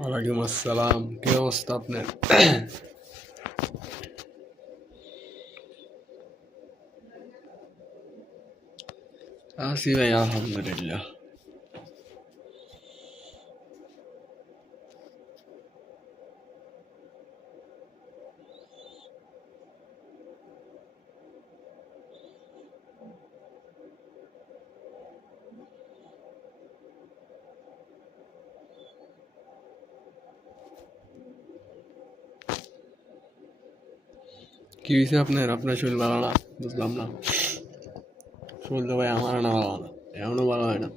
ওয়ালাইকুম আসসালাম, কি অবস্থা আপনার? আছি ভাই, আলহামদুলিল্লাহ। কি হয়েছে আপনার? আপনার শরীর ভালো না? বুঝলাম না। শরীর তো ভাই আমার না ভালো না, এমনও ভালো হয় না।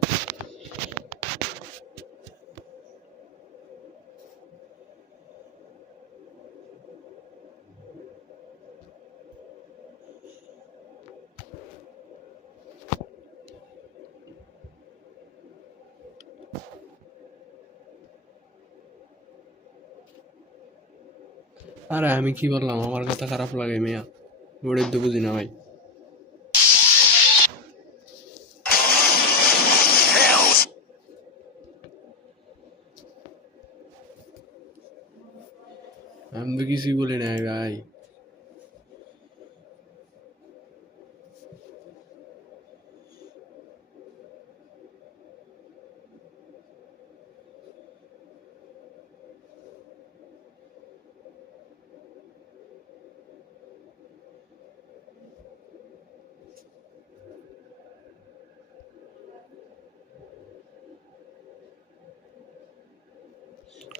আরে আমি কি বললাম? আমার কথা খারাপ লাগে মিয়া? ওটাই তো বুঝি না ভাই। আমি তো কিছুই বলি নাই ভাই।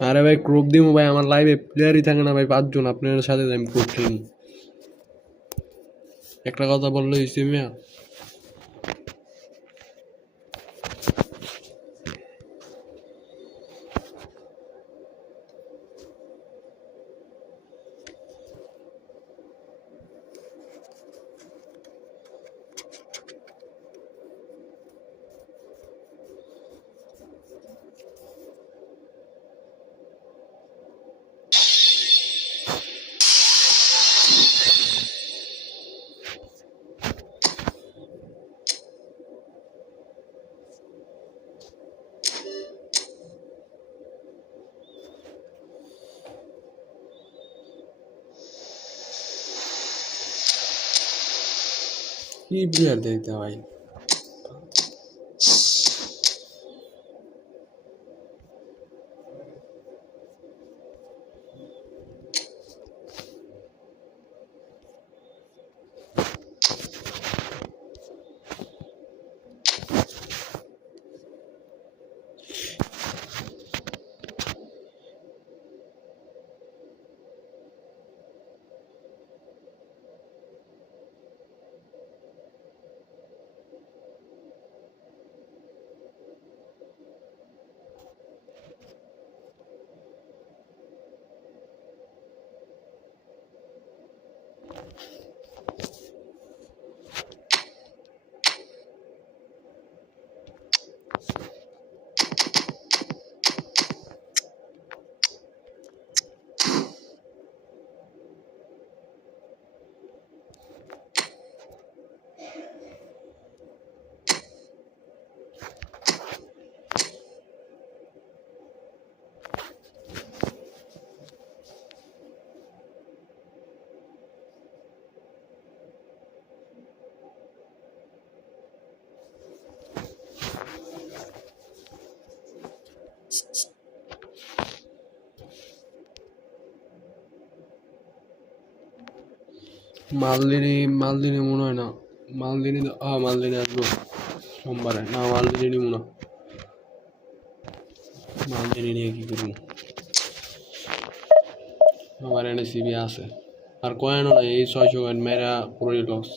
আরে ভাই গ্রুপ দিমু ভাই, আমার লাইভে প্লেয়ারই থাকে না ভাই, 5 জন। আপনার সাথে আমি গ্রুপ খেলবো। একটা কথা বললে হয়েছে মিয়া? কি প্লেয়ার দেখতে ভাই? মালদিনি মনে হয় না। মালদিনি আসবো সোমবারে। না, মালদিনি নিব না। মালদিনি নিয়ে কি করবো? আমার এনে সিবি আছে। আর কয়েনও নাই, এই 600 কয়েন মেরা পুরোই loss.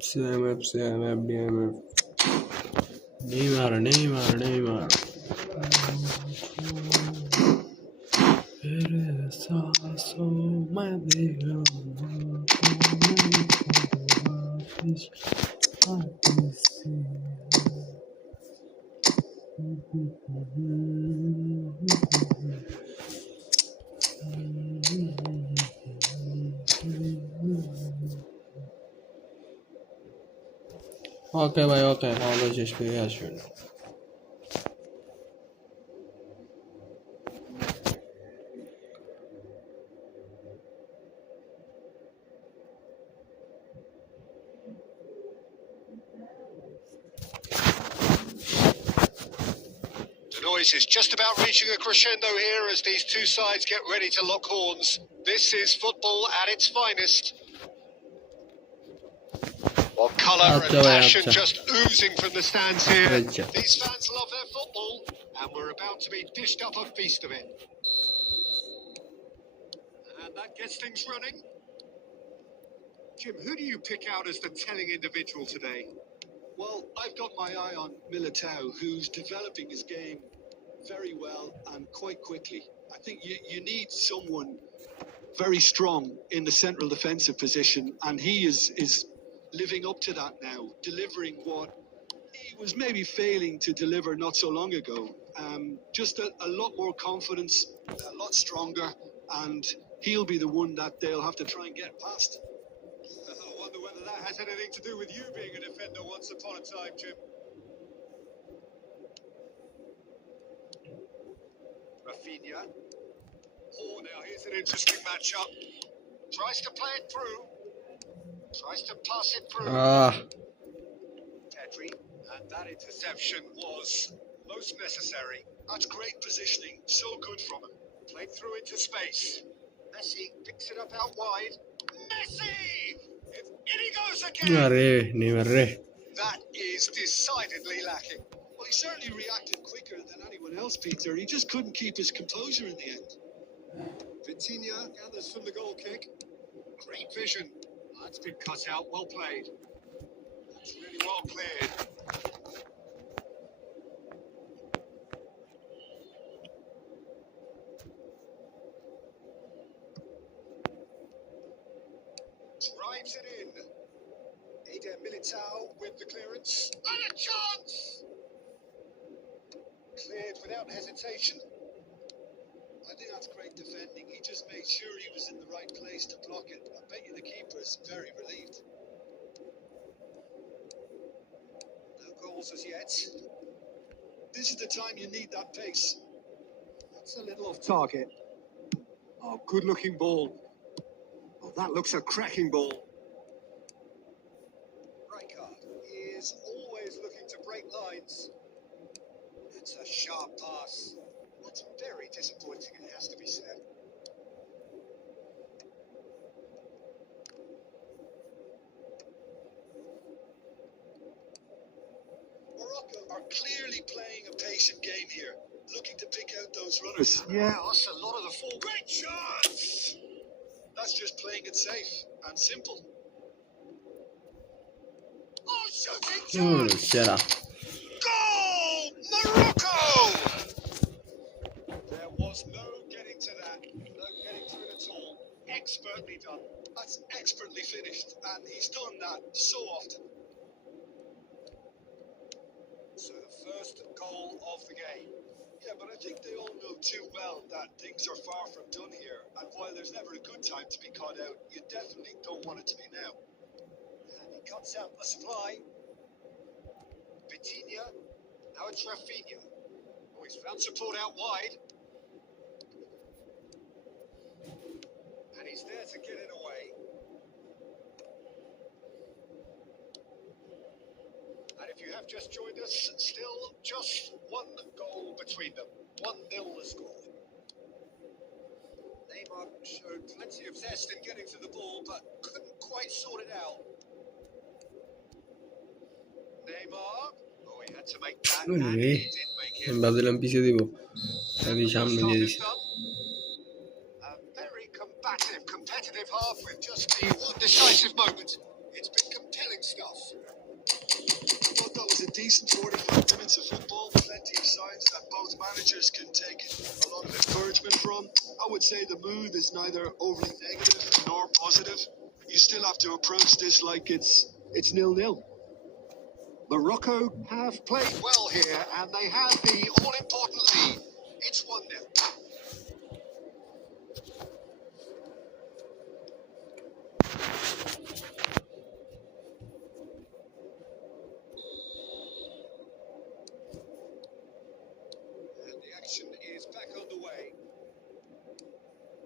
CMF, CMF, DMF. Neymar, Neymar, Neymar. Okay ভাই ওকে তাহলে শেষ করে আসবেন The noise is just about reaching a crescendo here as these two sides get ready to lock horns. This is football at its finest. While colour and passion just oozing from the stands here. These fans love their football, and we're about to be dished up a feast of it. And that gets things running. Jim, who do you pick out as the telling individual today? Well, I've got my eye on Militao, who's developing his game very well and quite quickly. I think you need someone very strong in the central defensive position, and he is living up to that now, delivering what he was maybe failing to deliver not so long ago. Just a lot more confidence, a lot stronger, and he'll be the one that they'll have to try and get past. I wonder whether that has anything to do with you being a defender once upon a time, Jim. Rafinha. Oh, now here's an interesting matchup. Tries to play it through. Tries to pass it through. Pedri. And that interception was most necessary. That's great positioning. So good from him. Played through into space. Messi picks it up out wide. Messi! In he goes again! That is decidedly lacking. Well, he certainly reacted quicker than anyone else, Peter. He just couldn't keep his composure in the end. Vitinha gathers from the goal kick. Great vision. That's been cut out. Well played. That's really well cleared. Drives it in. Eder Militao with the clearance. And a chance! Cleared without hesitation. I think that's great defending. He just made sure he was in the right place to block it. I bet you the keeper is very relieved. No goals as yet. This is the time you need that pace. That's a little off target. Oh, good looking ball. Oh, that looks a cracking ball. Rijkaard is always looking to break lines. It's a sharp pass. That's very disappointing, it has to be said. Morocco are clearly playing a patient game here, looking to pick out those runners. Yeah, that's a lot of the full. Great chance! That's just playing it safe and simple. Oh, shooting chance! Shut up. Goal! Morocco! There was no getting to that. No getting to it at all. Expertly done. That's expertly finished, and he's done that so often. So the first goal of the game. Yeah, but I think they all know too well that things are far from done here, and while there's never a good time to be caught out, you definitely don't want it to be now. And he cuts out the supply. Vitinha. Now it's Rafinha. Oh, he's found support out wide. And he's there to get it away. And if you have just joined us, still just one goal between them. 1-0 the score. Neymar showed plenty of zest in getting to the ball, but couldn't quite sort it out. Neymar. Oh, he had to make that, and he did make it. ভাবছিলাম পিছিয়ে দিব আমি সামনে দিয়ে দিছি A very combative, competitive half with just the one decisive moment. It's been compelling stuff. decent 45 minutes of football. Plenty of signs that both managers can take a lot of encouragement from. I would say the mood is neither overly negative nor positive. You still have to approach this like it's 0-0. Morocco have played well here, and they have the all-important lead. It's 1-0. And the action is back underway.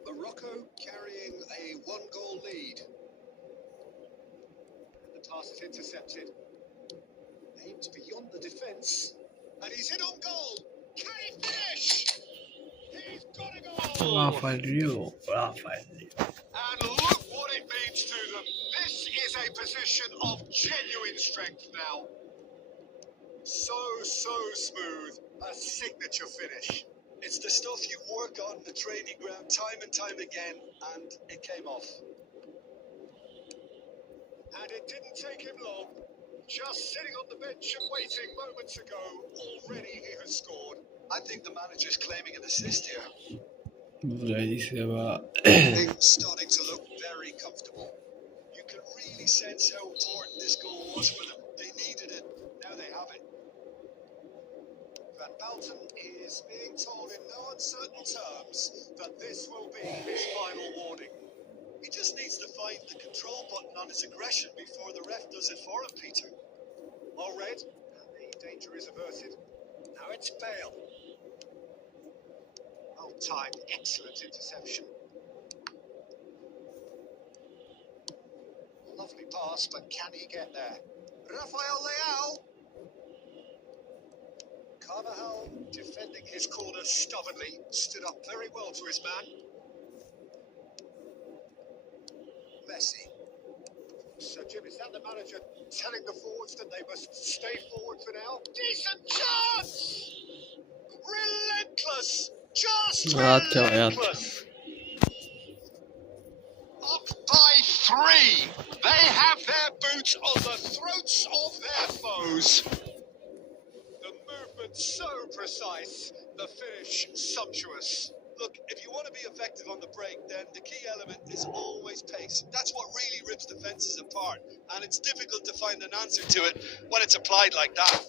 Morocco carrying a one-goal lead. And the pass is intercepted. Aims beyond the defence. And he's hit on goal. Can he finish? He's got a goal! Rafael. And look what it means to them. This is a position of genuine strength now. So smooth. A signature finish. It's the stuff you work on the training ground time and time again, and it came off. And it didn't take him long. Just sitting on the bench and waiting moments ago, already he has scored. I think the manager's claiming an assist here. Things starting to look very comfortable. You can really sense how important this goal was for them. They needed it. Now they have it. Van Balten is being told in no uncertain terms that this will be his final warning. He just needs to find the control button on his aggression before the ref does it for him, Peter. All red, and the danger is averted. Now it's Bale. Well-timed, excellent interception. Lovely pass, but can he get there? Rafael Leao. Carvajal defending his corner stubbornly, stood up very well to his man. Messi. So, Jim, is that the manager telling the forwards that they must stay forward for now? Decent chance! Relentless! Just relentless! Up by 3! They have their boots on the throats of their foes. The movement so precise, the finish sumptuous. Look, if you want to be effective on the break, then the key element is always pace. That's what really rips defenses apart, and it's difficult to find an answer to it when it's applied like that.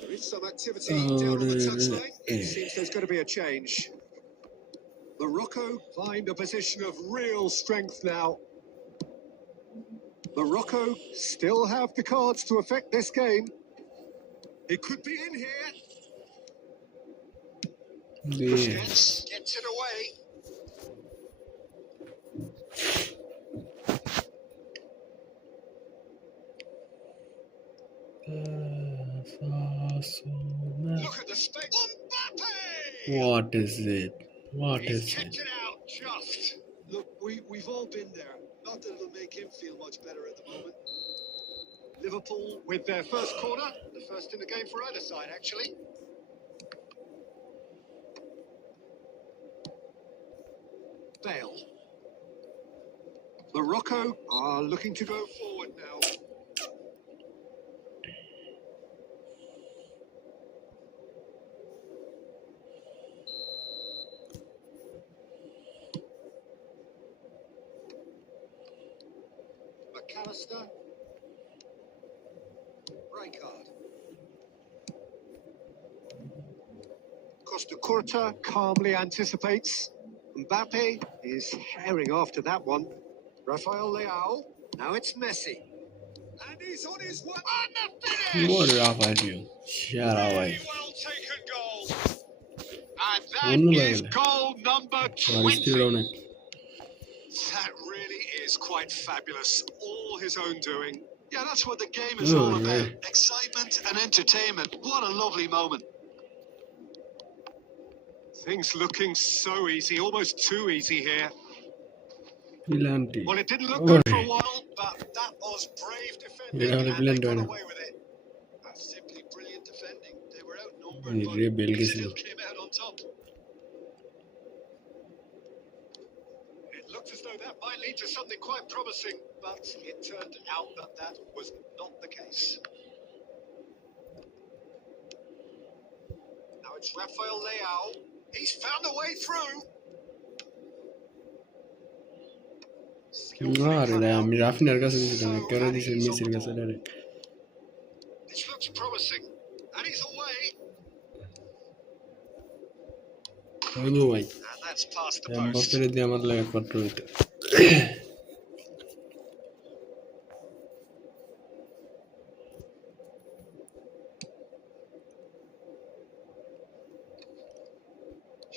There is some activity down on the touchline. It seems there's going to be a change. Morocco find a position of real strength now. Morocco still have the cards to affect this game. It could be in here. Busquets gets it away. Look at the space. Mbappe! What is it? What He's is kept it? it out just. Look, we've all been there. Not that it'll make him feel much better at the moment. Liverpool with their first corner. The first in the game for either side, actually. Bale. Morocco are looking to go forward now. McAllister. Rijkaard. Costa Curta calmly anticipates. Mbappe is herring after that one. Rafael Leao. Now it's Messi. And he's on his way. And the finish! What did Rafael do? Shut up, Really boy. well taken goal. And that Onu is böyle. goal number Varıştı 20. Ronek. That really is quite fabulous. All his own doing. Yeah, that's what the game is all about. Excitement and entertainment. What a lovely moment. Things looking so easy, almost too easy here. Bilanti. Well, it didn't look good for a while, but that was brave defending, Yeah, and they got away with it. That's simply brilliant defending. They were outnumbered, Ini but dia they Belgisi. still came out on top. It looked as though that might lead to something quite promising, but it turned out that that was not the case. Now it's Rafael Leao. He's found a way through. Var ya, Mirafin arkası bizi demek. Göre dişin Misir gazeteleri. This looks promising, and he's away. Onu vay. And that's past the Ben post. Mbappe'yle diye আমার লাগে কত হইতে।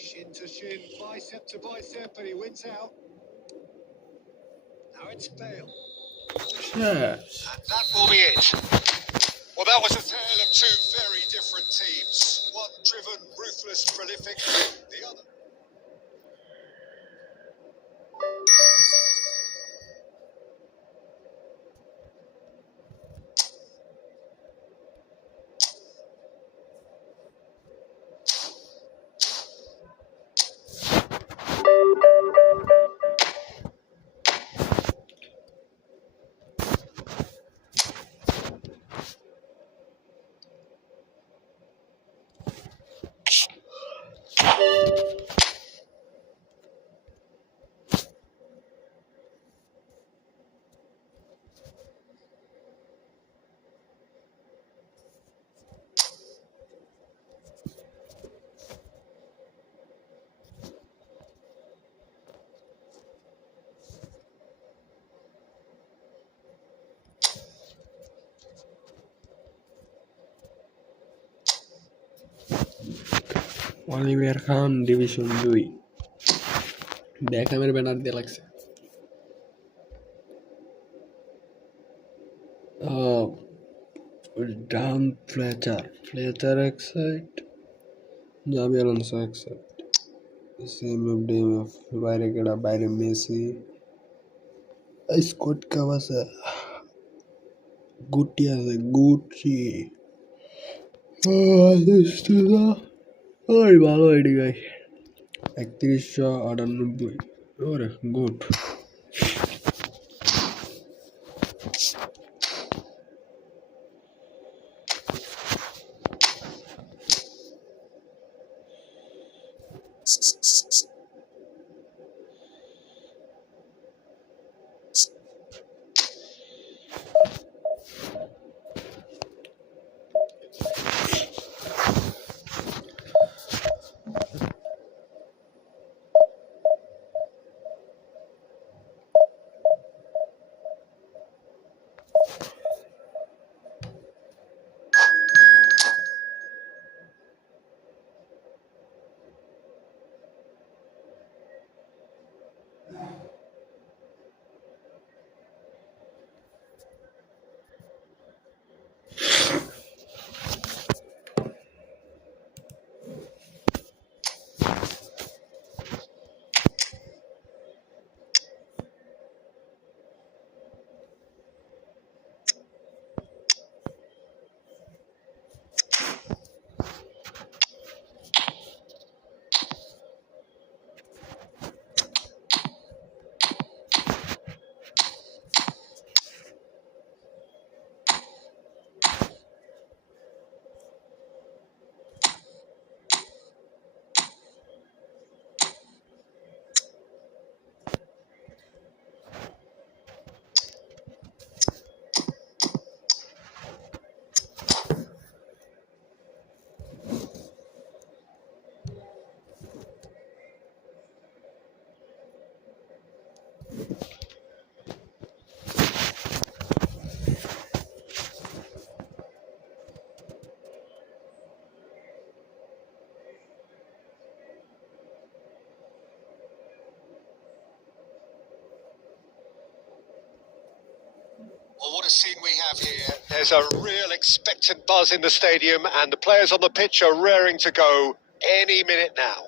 Shin to shin, bicep to bicep, and he wins out. Now it's Bale. Yeah. And that will be it. Well, that was a tale of two very different teams. One driven, ruthless, prolific, the other. Olivier Kahn division 2 বেকহামের banner দিয়ে লাগছে ডান Fletcher এক side জামি Alonso এক side CMF বাইরে কেডা বাইরে মেসি স্কট কাভাসা গুটি আছে গুটি ওই ভালো আইডি গাই 3198 ওরে good Well, what a scene we have here. There's a real expectant buzz in the stadium, and the players on the pitch are raring to go any minute now.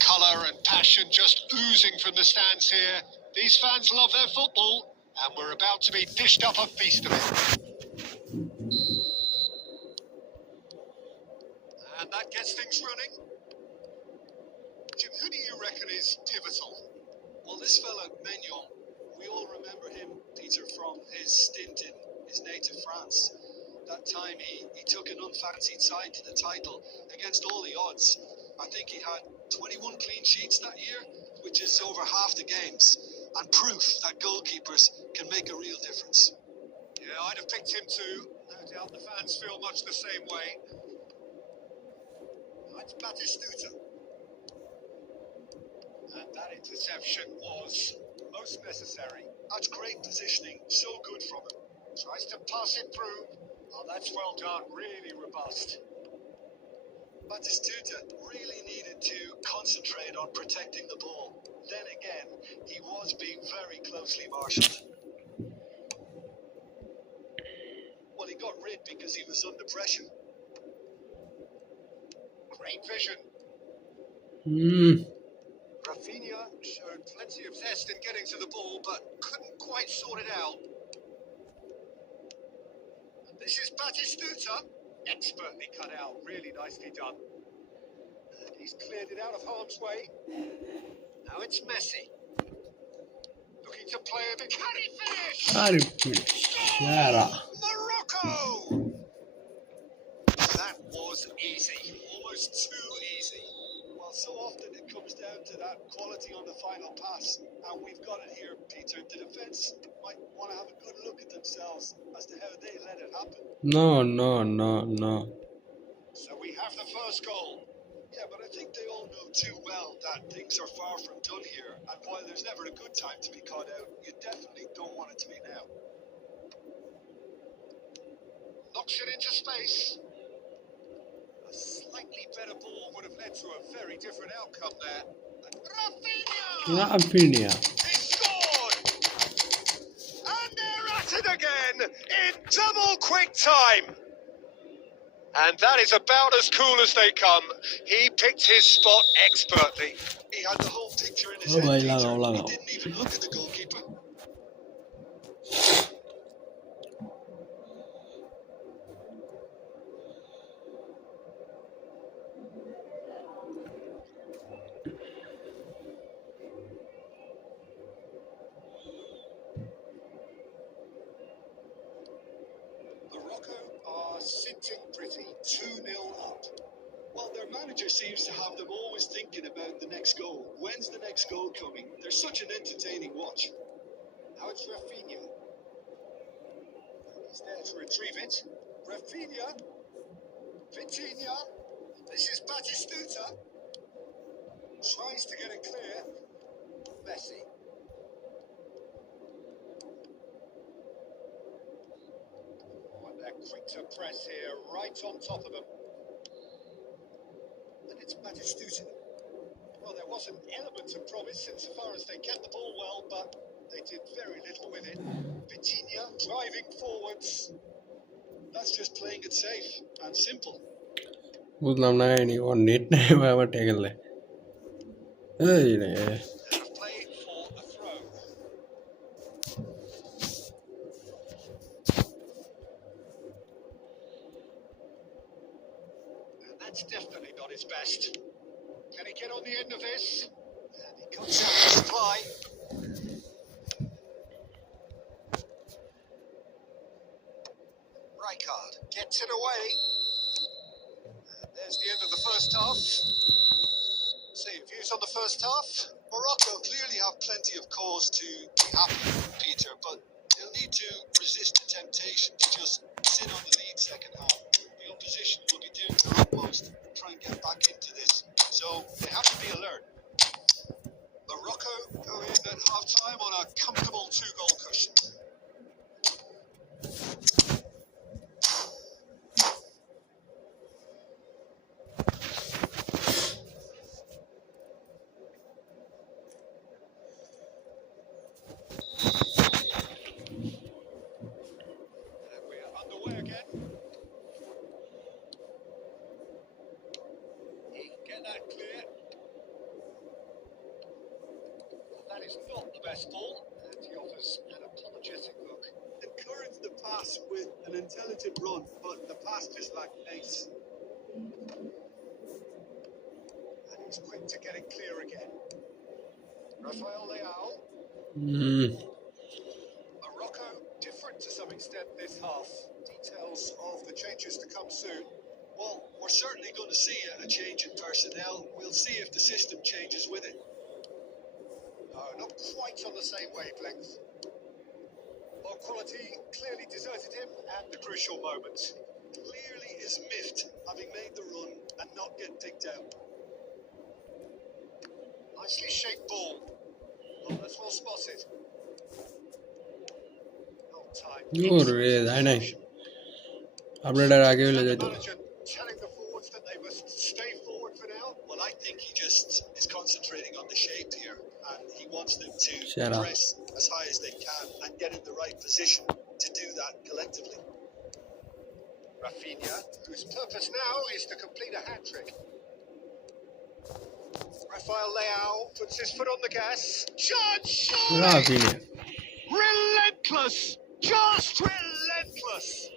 Colour and passion just oozing from the stands here. These fans love their football, and we're about to be dished up a feast of it. And that gets things running. Jim, who do you reckon is pivotal? Well, this fella, Maignan, we all remember him, Peter, from his stint in his native France. That time he took an unfancied side to the title against all the odds. I think he had 21 clean sheets that year, which is over half the games, and proof that goalkeepers can make a real difference. Yeah, I'd have picked him too. No doubt the fans feel much the same way. That's Batistuta. And that interception was most necessary. That's great positioning, so good from him. Tries to pass it through. Oh, that's well done, really robust. Batistuta really needed to concentrate on protecting the ball. Then again, he was being very closely marshalled. Well, he got rid because he was under pressure. Great vision. Rafinha showed plenty of zest in getting to the ball, but couldn't quite sort it out. And this is Batistuta. Expertly cut out, really nicely done. And he's cleared it out of harm's way. Now it's Messi. Looking to play a bit. Can he finish? Morocco! That was easy. Almost too easy. Well, so often it comes down to that quality on the final pass, and we've got it here, Peter. The defence might want to have a good look at themselves as to how they let it happen. No. So we have the first goal. Yeah, but I think they all know too well that things are far from done here, and while there's never a good time to be caught out, you definitely don't want it to be now. Knocks it into space. A slightly better ball would have led to a very different outcome there. And Rafinha! He scored! And they're at it again in double quick time. And that is about as cool as they come. He picked his spot expertly. He had the whole picture in his head, Peter. He didn't even look at the goalkeeper. Morocco are sitting pretty, 2-0 up. Well, their manager seems to have them always thinking about the next goal. When's the next goal coming? They're such an entertaining watch. Now it's Rafinha. He's there to retrieve it. Rafinha. Vitinha. This is Batistuta. Tries to get it clear. Messi. Oh, and they're quick to press here, right on top of them. And it's Batistuta. Well, there was an element of promise insofar as they kept the ball well, but they did very little with it. Vitinha driving forwards. That's just playing it safe and simple. বুঝলাম না কাহিনী ও net নাই আবার tackle দেয় এই রে They've played for a throw. And that's definitely not his best. Can he get on the end of this? And he comes out to supply. Rijkaard gets it away. And there's the end of the first half. Same views on the first half. Morocco clearly have plenty of cause to be happy, Peter, but they'll need to resist the temptation to just sit on the lead second half. The opposition will be doing their utmost to try and get back into this, so they have to be alert. Morocco go in at half-time on a comfortable 2-goal cushion. That is not the best ball, and he offers an apologetic look. Encouraged the pass with an intelligent run, but the pass just lacked pace. And he's quick to get it clear again. Rafael Leao. Morocco different to some extent this half. Details of the changes to come soon. Well, we're certainly going to see a change in personnel. We'll see if the system changes with it. No, not quite on the same wavelength. Low quality clearly deserted him at the crucial moment. Clearly is miffed, having made the run and not get picked out. Nicely shaped ball. Oh, that's well spotted. Oh, time. Update आगे भी ले जाए तो Manager telling the forwards that they must stay forward for now. Well, I think he just is concentrating on the shape here, and he wants them to Shut up. press as high as they can and get in the right position to do that collectively. Rafinha, whose purpose now is to complete a hat-trick. Rafael Leao puts his foot on the gas. Judge! Rafinha. Relentless! Just relentless!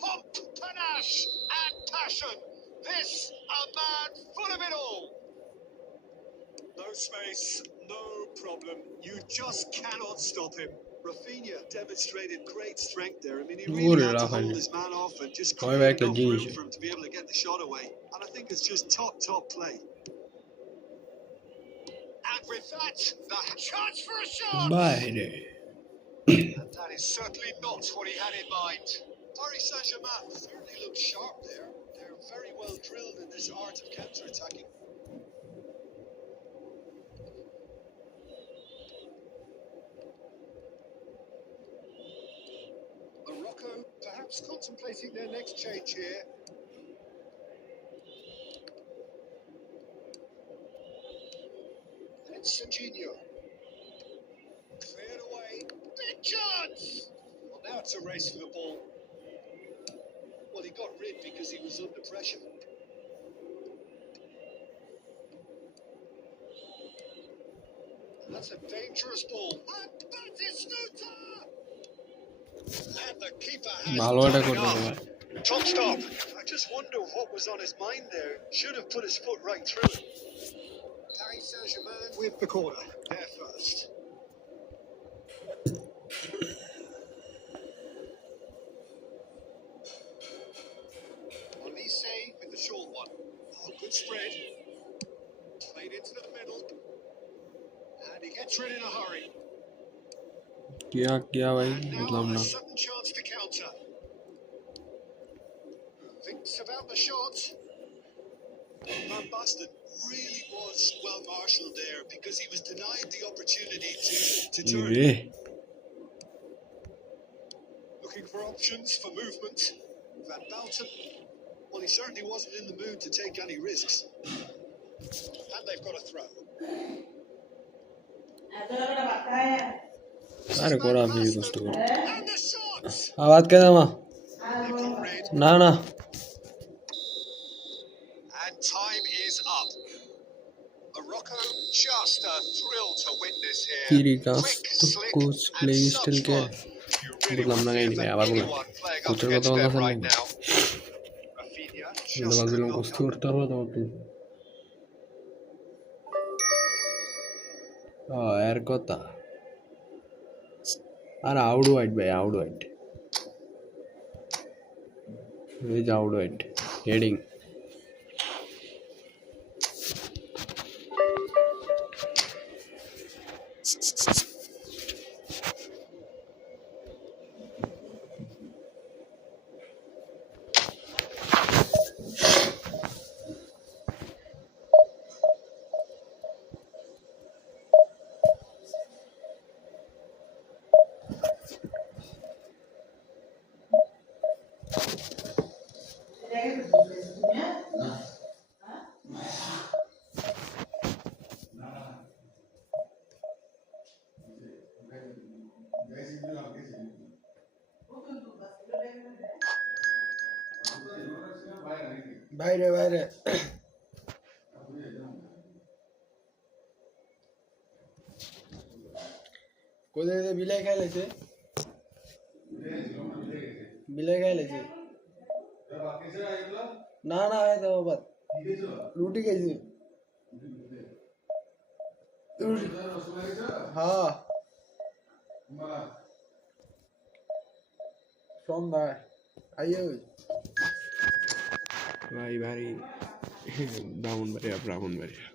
Pomp, panache, and passion. This a man full of it all. No space, no problem. You just cannot stop him. Rafinha demonstrated great strength there. I mean, he really had to hold his man off and just create enough room for him to be able to get the shot away. And I think it's just top play. And with that, the chance for a shot. Bye. And that is certainly not what he had in mind. Paris Saint-Germain certainly look sharp there. They're very well drilled in this art of counter-attacking. Morocco perhaps contemplating their next change here. And it's Serginho. Cleared away. Big chance! Well, now it's a race for the ball. Well, he got rid because he was under pressure. That's a dangerous ball. And Batistuta! And the keeper has done enough. Top stop. I just wonder what was on his mind there. Should have put his foot right through it. Paris Saint-Germain with the corner. There first. Olise with the short one. Oh, good spread. Played into the middle. And he gets rid in a hurry. क्या भाई And now मतलब a ना sudden chance to counter. Thinks about the shot. Van Basten really was well marshalled there because he was denied the opportunity to turn. ये Looking for options for movement. Van Basten, well, he certainly wasn't in the mood to take any risks. And they've got a throw. अरे कोड़ा भी कुछ तो And the shot! आवाज क्या था माँ They've got red. ना ना And time is up. Morocco just a thrill to witness here. Kirikas Quick, to slick, coach and play such still fun. क्या You really मतलब ना would कहीं fear नहीं for आवाज बोला anyone playing up कुछ against तो them वाला right नहीं now. Rafinha मतलब just बाजू could लोग not कुछ cope. तो वाला होती यार कोता अरे आउट वाइट भाई out white veg out white heading বাইরে বাইরে কোথায় বিলাই খাই লাইছে বিলাই খাই লাইছে না না খাই দাও বাদ রুটি খাইছি হ্যাঁ সন্ধ্যায় আইয়া ভাই ভারী ব্রাহ্মণবাড়িয়া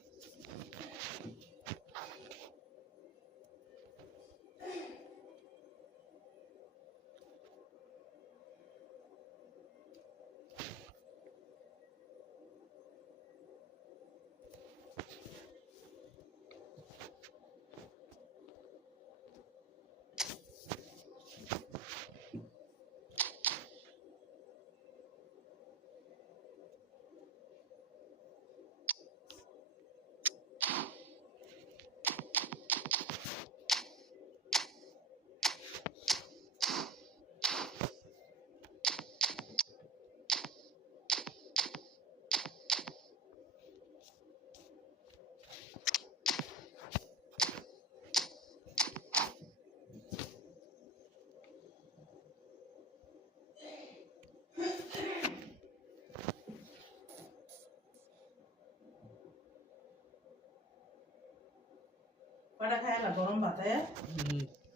কটা খায় না গরম ভাতে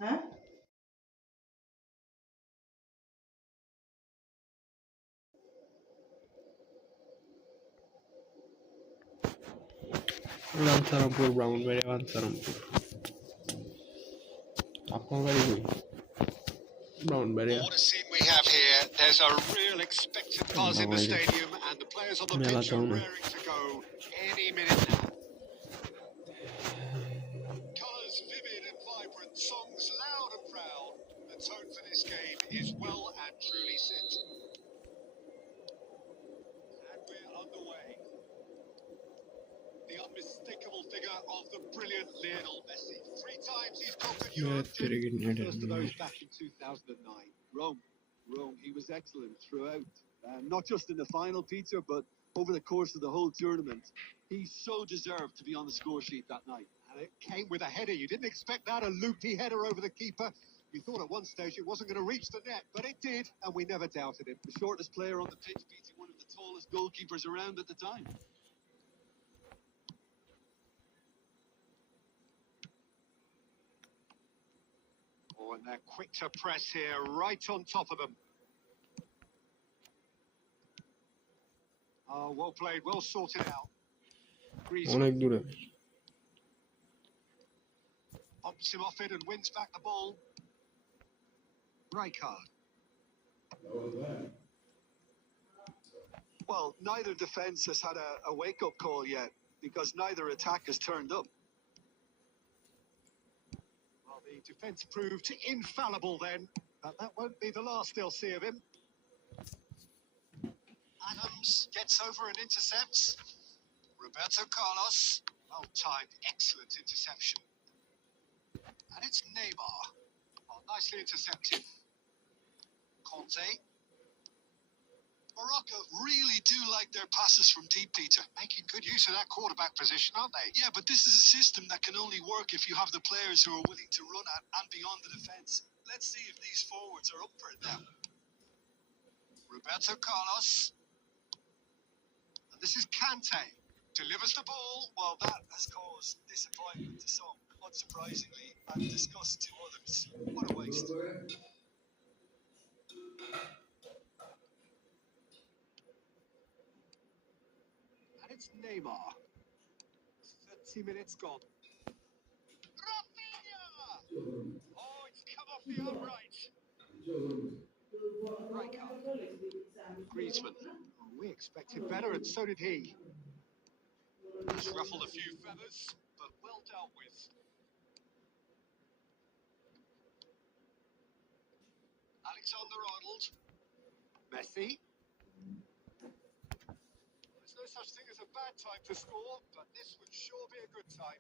হ্যাঁ রামসারামপুর ব্রাহ্মণবাড়িয়া রামসারামপুর আপনার বাড়ি কই Brahmanbaria What a scene we have here. There's a real expectant buzz in the stadium, and the players on the pitch are raring to go any minute now. Colours vivid and vibrant, songs loud and proud. The tone for this game is well and truly set. And we're underway. The unmistakable figure of the brilliant Lionel Messi. 3 times he's conquered Europe. First of those back in 2009. Rome. He was excellent throughout. Not just in the final, Peter, but over the course of the whole tournament. He so deserved to be on the score sheet that night. And it came with a header. You didn't expect that, a loopy header over the keeper. You thought at one stage it wasn't going to reach the net, but it did, and we never doubted it. The shortest player on the pitch beating one of the tallest goalkeepers around at the time. Oh, and they're quick to press here, right on top of them. Oh, well played, well sorted out. অনেক দূরে Pops him off it and wins back the ball. Rijkaard. Well, neither defence has had a wake-up call yet, because neither attack has turned up. Well, the defence proved infallible then, but that won't be the last they'll see of him. Adams gets over and intercepts. Roberto Carlos, well-timed, excellent interception. And it's Neymar. Oh, nicely intercepted. Conte. Morocco really do like their passes from deep, Peter. Making good use of that quarterback position, aren't they? Yeah, but this is a system that can only work if you have the players who are willing to run at and beyond the defence. Let's see if these forwards are up for it now. Roberto Carlos. And this is Kante. Delivers the ball. Well, that has caused disappointment to some, unsurprisingly, and disgust to others. What a waste. And it's Neymar. 30 minutes gone. Rafinha! Oh, it's come off the upright. Rijkaard. Griezmann. Oh, we expected better, and so did he. He's ruffled a few feathers, but well dealt with. Alexander-Arnold. Messi. There's no such thing as a bad time to score, but this would sure be a good time.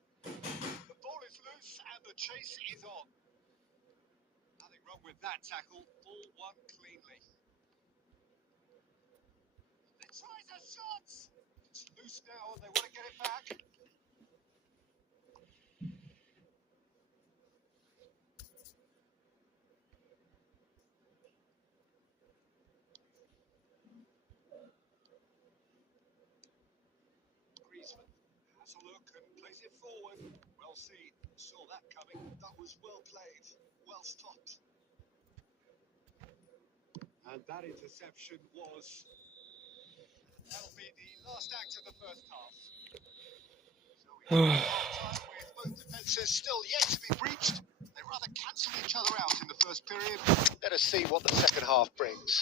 The ball is loose and the chase is on. Nothing wrong with that tackle. Ball won cleanly. They tries a shot. It's loose now and they want to get it back. plays it forward. Well seen. Saw that coming. That was well played, well stopped. And that interception was... That'll be the last act of the first half. So we have half-time with both defences still yet to be breached. They rather cancelled each other out in the first period. Let us see what the second half brings.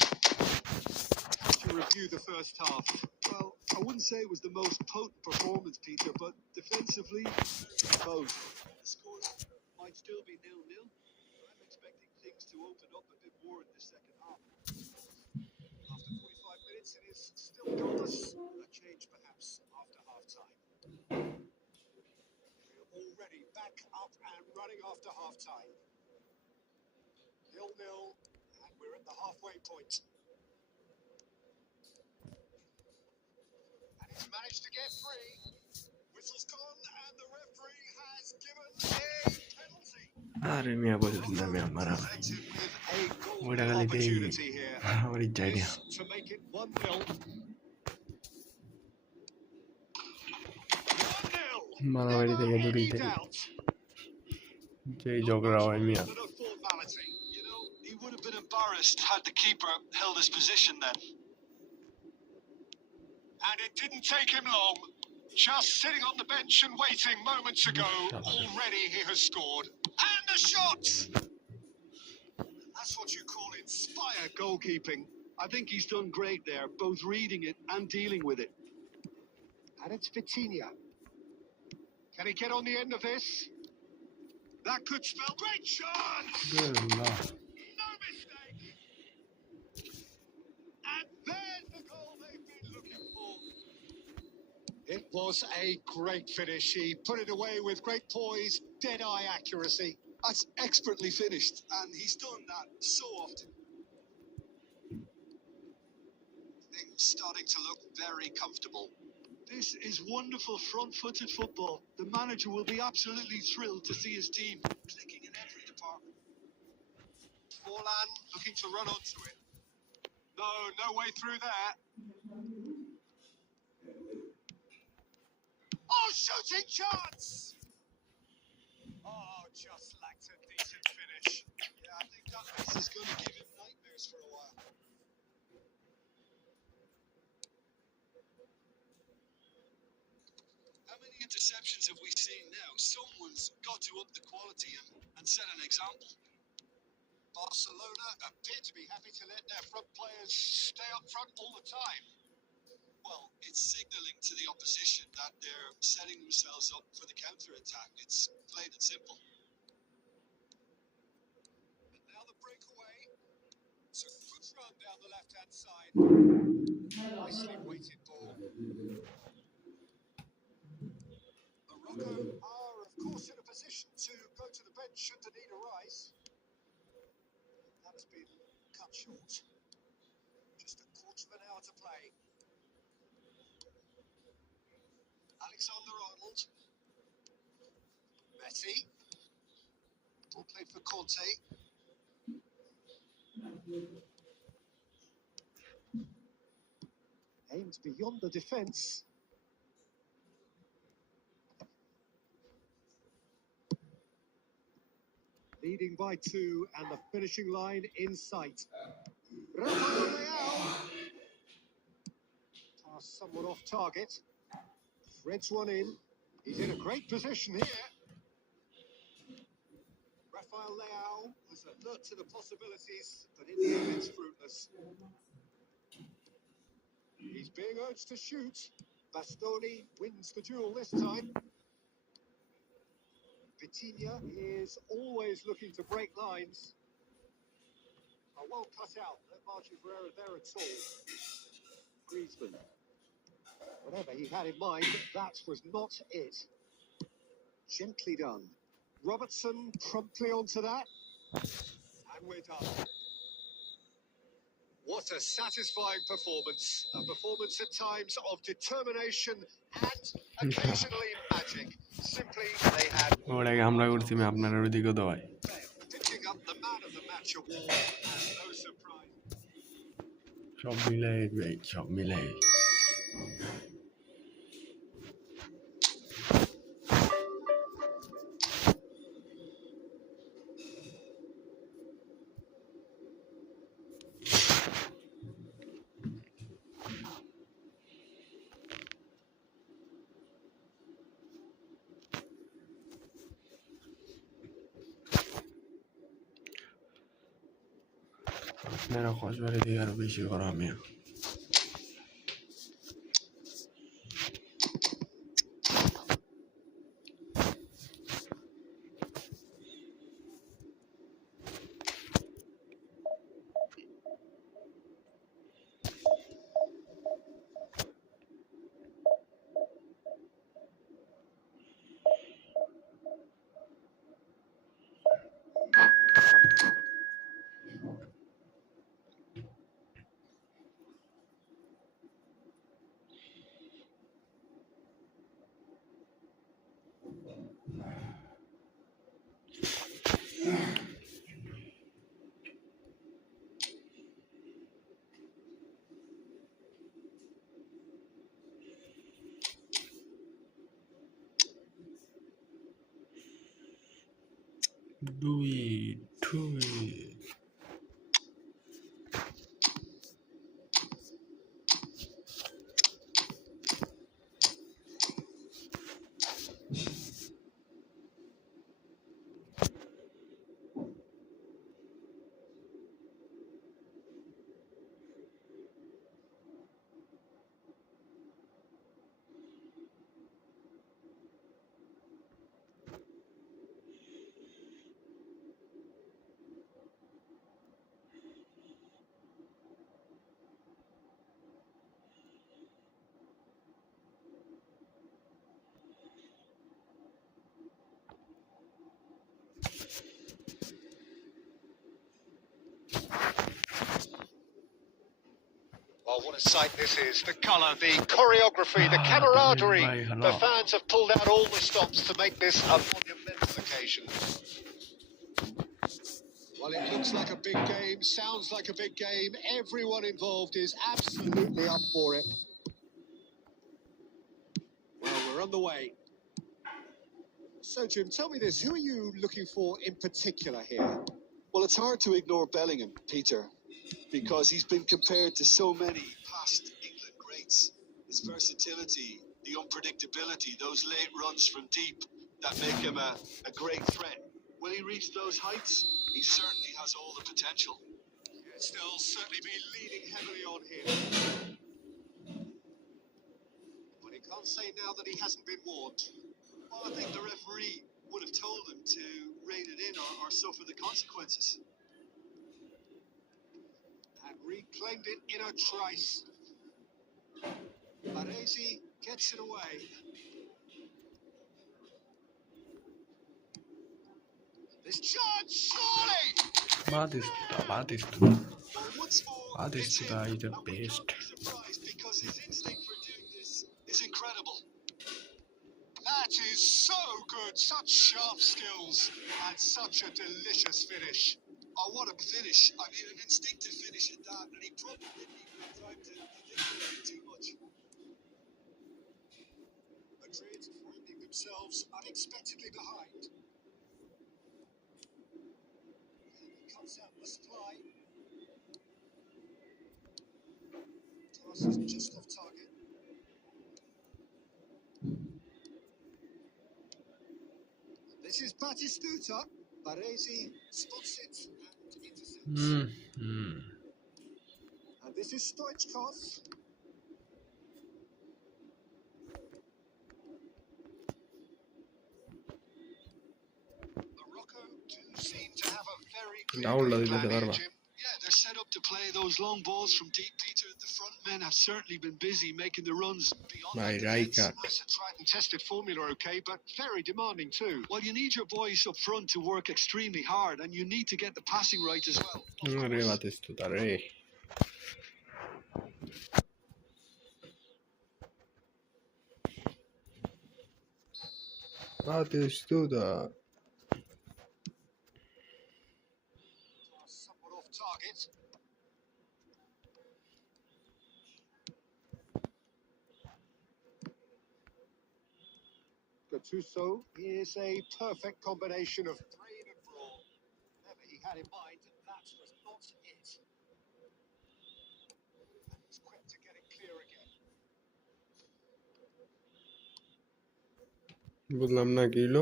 To review the first half. Well, I wouldn't say it was the most potent performance, Peter, but defensively, both. The score might still be 0-0. I'm expecting things to open up a bit more in the second half. After 45 minutes, it is still goalless. A change, perhaps, after half-time. We're already back up and running after half-time. 0-0, and we're at the halfway point. And he's managed to get free. Whistle's gone, and the referee has given a penalty. আরে মিয়া বলছিস না মিয়া মারা ভাই ওটা খালি দেই আমার ইচ্ছাই না To make it 1-0. 1-0. মারামারি থেকে দূরেই থাকি যেই ঝগড়া হয় মিয়া No formality. You know, he would have been embarrassed had the keeper held his position then. And it didn't take him long. Just sitting on the bench and waiting moments ago, already he has scored. And the shot! That's what you call inspired goalkeeping. I think he's done great there, both reading it and dealing with it. And it's Vitinha. Can he get on the end of this? That could spell great chance! No mistake! And there's the goal they've been looking for. It was a great finish. He put it away with great poise, dead-eye accuracy. That's expertly finished, and he's done that so often. Things starting to look very comfortable. This is wonderful front-footed football. The manager will be absolutely thrilled to see his team clicking in every department. Forlan looking to run onto it. No way through there. Oh, shooting chance! Oh, just lacked a decent finish. Yeah, I think that miss is going to give him nightmares for a while. How many interceptions have we seen now? Someone's got to up the quality and set an example. Barcelona appear to be happy to let their front players stay up front all the time. Well, it's signalling to the opposition that they're setting themselves up for the counter-attack. It's plain and simple. And now the breakaway. It's a good run down the left-hand side. Nicely weighted ball. Morocco are, of course, in a position to go to the bench should the need arise. That has been cut short. Just a quarter of an hour to play. Alexander-Arnold. Messi. Ball played for Conte. Aimed beyond the defence. Leading by 2 and the finishing line in sight. Rafael Leao. Pass somewhat off target. Threads one in. He's in a great position here. Rafael Leao was alert to the possibilities, but in the end it's fruitless. He's being urged to shoot. Bastoni wins the duel this time. Vitinha is always looking to break lines. Well cut out. No margin for error there at all. Griezmann. Whatever he had in mind, that was not it. Gently done. Robertson promptly onto that. And we're done. What a satisfying performance. A performance at times of determination and occasionally magic. Simply, they had ওটাকে আমরা করছি আমি আপনার ওদিকে দেওয়াই picking up the man of the match award and no surprise. সব মিলাই ভাই সব মিলাই মেরা কসবারে দিয়ে আরো বেশি করা আমি দুই দুই Oh, what a sight this is. The colour, the choreography, the camaraderie. The fans have pulled out all the stops to make this a monumental occasion. Well, it looks like a big game, sounds like a big game. Everyone involved is absolutely up for it. Well, we're on the way. So, Jim, tell me this. Who are you looking for in particular here? Well, it's hard to ignore Bellingham, Peter, because he's been compared to so many past England greats. His versatility, the unpredictability, those late runs from deep that make him a great threat. Will he reach those heights? He certainly has all the potential. Yeah, still certainly be leaning heavily on him. But he can't say now that he hasn't been warned. Well, I think the referee would have told him to rein it in or suffer the consequences. And reclaimed it in a trice. Baresi gets it away. This chance, surely! Batistuta Well, once more, it's him, Batistuta is the and we best. can't be surprised because his instinct for doing this is incredible. That is so good. Such sharp skills and such a delicious finish. Oh, what a finish. I mean, an instinctive finish at that, and he probably didn't even have time to think about it too much. Madrid finding themselves unexpectedly behind. Comes out the supply. Toss is just off target. This is Batistuta. Baresi spots it and intercepts. And this is Stoichkov. Morocco do seem to have a very clear game plan here, Jim. Yeah, they're set up to play those long balls from deep, Peter. The front men have certainly been busy making the runs beyond My that right defense. guard. That's a tried and tested formula, okay, but very demanding too. Well, you need your boys up front to work extremely hard, and you need to get the passing right as well. Re Batistuta re Batistuta Somewhat off target. Gattuso is a perfect combination of brain and brawn. Whatever he had in mind, that was not it. And he's quick to get it clear again. বুঝলাম না কি হলো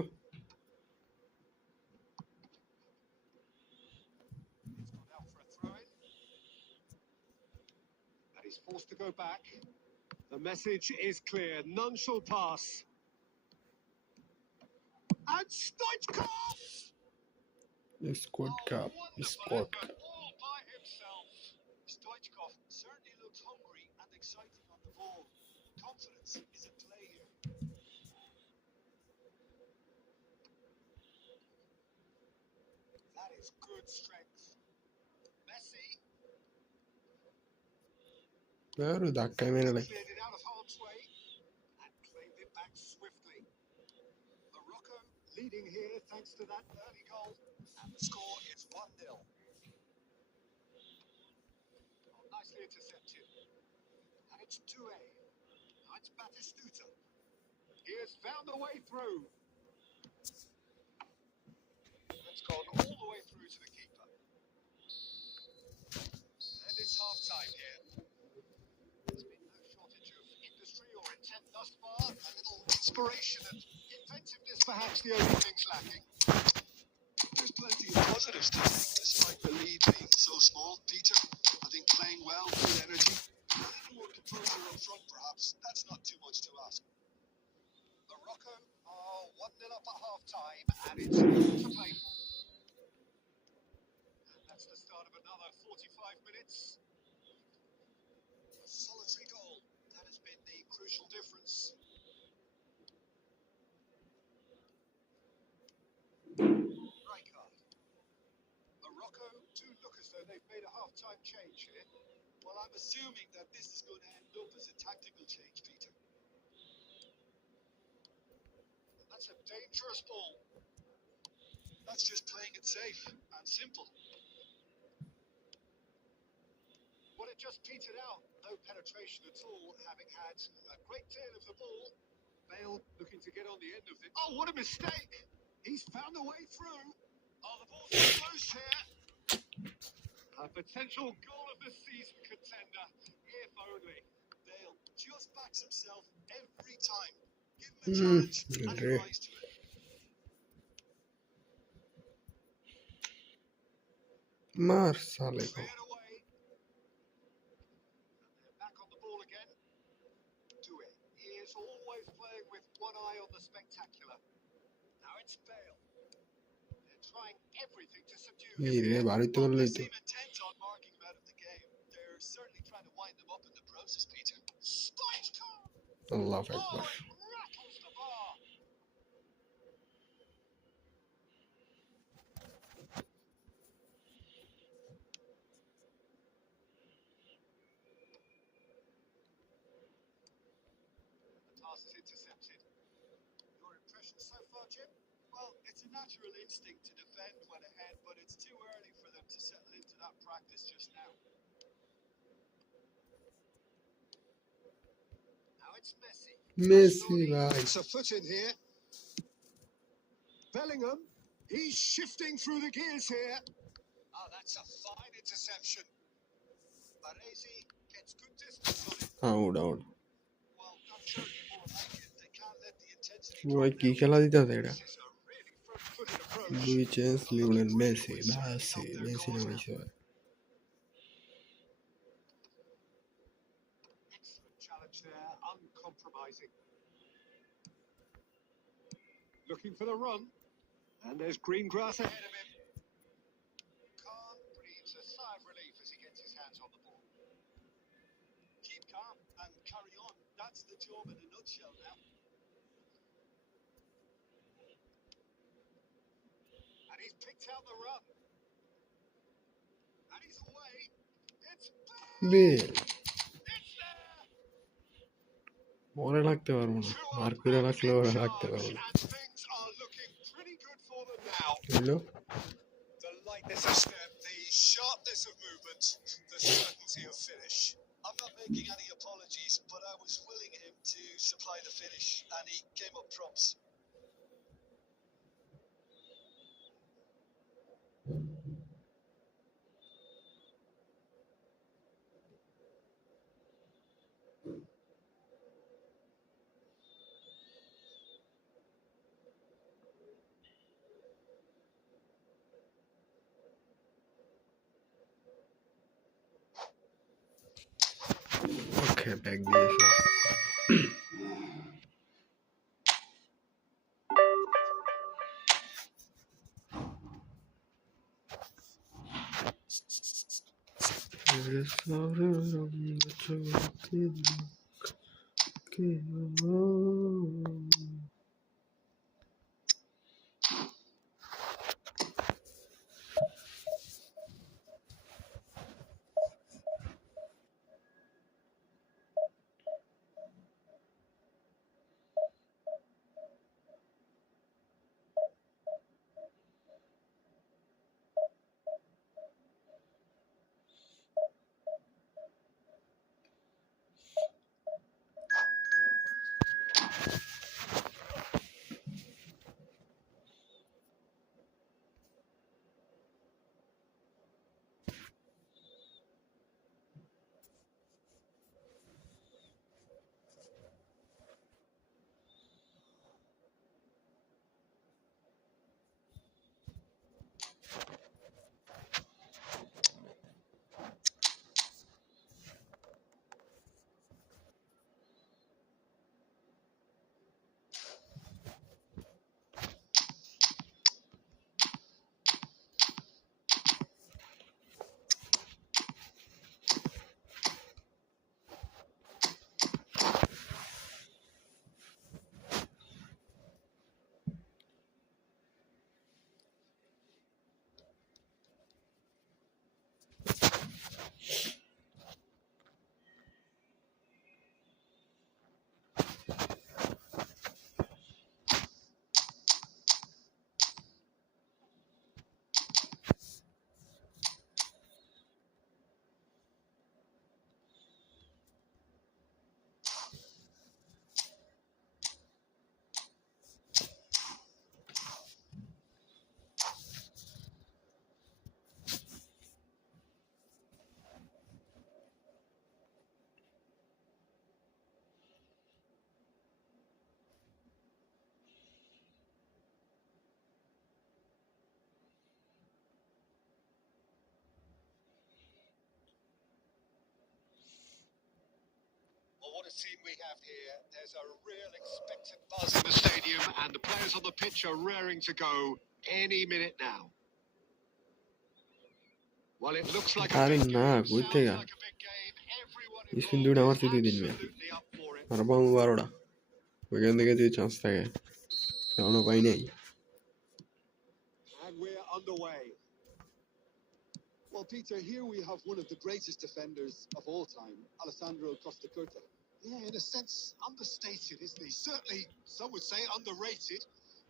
He's gone out for a throw-in. Forced to go back. The message is clear. None shall pass. And Stoichkov! Squad cup. Squad cup. All by himself. Stoichkov certainly looks hungry and excited on the ball. Confidence is at play here. That is good strength. Messi Very dark. I mean, like. cleared it out of harm's way and claimed it back swiftly. Morocco leading here thanks to that early goal. And the score is 1-0. Nicely intercepted. And it's 2-A. Now it's Batistuta. He has found a way through. That's gone all the way through to the keeper. And it's half-time here. There's been no shortage of industry or intent thus far. A little inspiration and inventiveness, perhaps the only things lacking. There's plenty of positives to take, despite the lead being so small. Peter, I think playing well, good energy. A little more composure up front, perhaps. That's not too much to ask. Morocco are 1-0 up at half-time, and it's all to play for. And that's the start of another 45 minutes. A solitary goal. That has been the crucial difference. Rijkaard. Morocco do look as though they've made a half-time change here. Well, I'm assuming that this is going to end up as a tactical change, Peter. That's a dangerous ball. That's just playing it safe and simple. Well, it just petered out. No penetration at all, having had a great deal of the ball. Bale looking to get on the end of it. Oh, what a mistake! He's found a way through. Oh, the ball's close here. A potential goal of the season contender, if only. Bale just backs himself every time. Give him a challenge and he rise to it. Marsale. Cleared away. And they're back on the ball again. Do it. He is always playing with one eye on the spectacular. Now it's Bale. They're trying everything to subdue him. Mire, বাড়িতে Well, বললেই they তো seem intent on marking him out of the game. They're certainly trying to wind them up in the process, Peter. Stoichkov! Allah Oh, Akbar it rattles the bar. The pass is intercepted. Your impression so far, Jim? Well, it's a natural instinct to defend when ahead, but it's too early for them to settle into that practice just now. Now it's Messi. Messi ভাই It's a foot in here. Bellingham, he's shifting through the gears here. Oh, that's a fine interception. Baresi gets good distance on it. Out out Well, that's certainly more like it. They can't let the intensity ভাই drop কি now. খেলা দিতে এটা This is a really front-footed approach. দুই change Lionel Messi Would certainly Messi help their Messi cause নামাইছে now. ভাই Excellent challenge there, uncompromising. Looking for the run. And there's green grass ahead of him. Khan breathes a sigh of relief as he gets his hands on the ball. Keep calm and carry on. That's the job in a nutshell now. And he's picked out the run. And he's away. It's Bale It's there. ওরা রাখতে পারবো না আর করে রাখলে ওরা রাখতে পারবো না And things are looking pretty good for them now. বুঝলো The lightness of step, the sharpness of movement, the certainty of finish. I'm not making any apologies, but I was willing him to supply the finish, and he came up trumps. Bag দিয়েছে। Well, what a scene we have here. There's a real expectant buzz in the stadium, and the players on the pitch are raring to go any minute now. Well, it looks like a আরে big না, game, কই sounds থেকে like a big game. Everyone spin involved দুটো আমার is চুতি দিন মে absolutely up for it. আর বাবু 12টা ওইখান থেকে যদি চান্স থাকে এখনো পাই নাই। And we're underway. Well, Peter, here we have one of the greatest defenders of all time, Alessandro Costa Curta. Yeah, in a sense, understated, isn't he? Certainly, some would say underrated.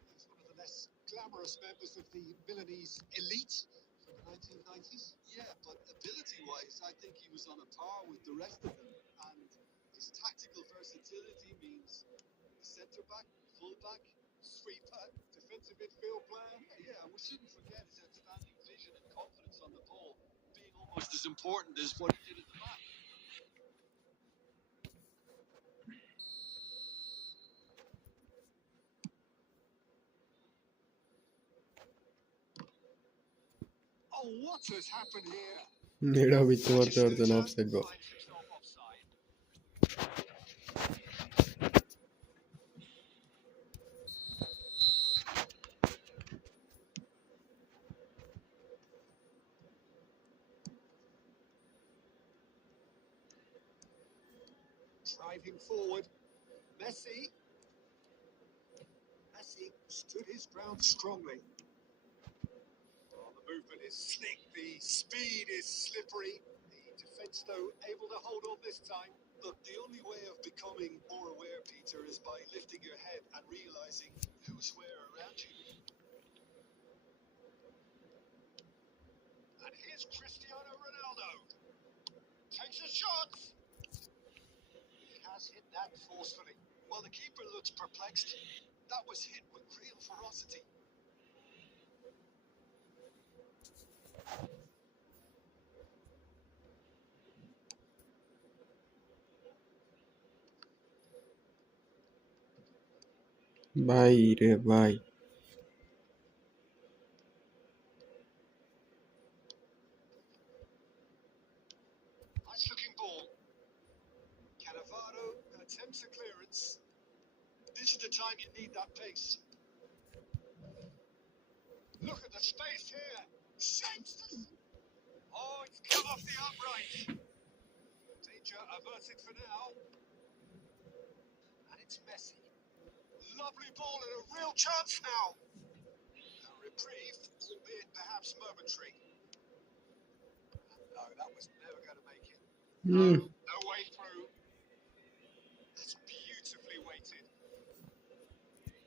He's one of the less glamorous members of the Milanese elite from the 1990s. Yeah, but ability-wise, I think he was on a par with the rest of them. And his tactical versatility means centre-back, full-back, sweeper, Defensive midfield player. yeah, and we shouldn't forget his outstanding vision and confidence on the ball, being almost as important as what he did at the back. Oh, what has happened here? এটাও বিচ্ছে মারতে পারতো না, offside go. Line switched off offside. Driving forward. Messi stood his ground strongly. Oh, the movement is slick, the speed is slippery. The defence, though, able to hold on this time. Look, the only way of becoming more aware, Peter, is by lifting your head and realising who's where around you. And here's Cristiano Ronaldo. Takes a shot. He has hit that forcefully. Well, the keeper looks perplexed. That was hit with real ferocity. ভাই রে ভাই, Nice looking ball. Can time you need that pace. Look at the space here. Shapes. Oh, it's come off the upright. Danger averted for now. And it's Messi. Lovely ball and a real chance now. A reprieve, albeit perhaps momentary. No, that was never going to make it. No way through. That's beautifully weighted.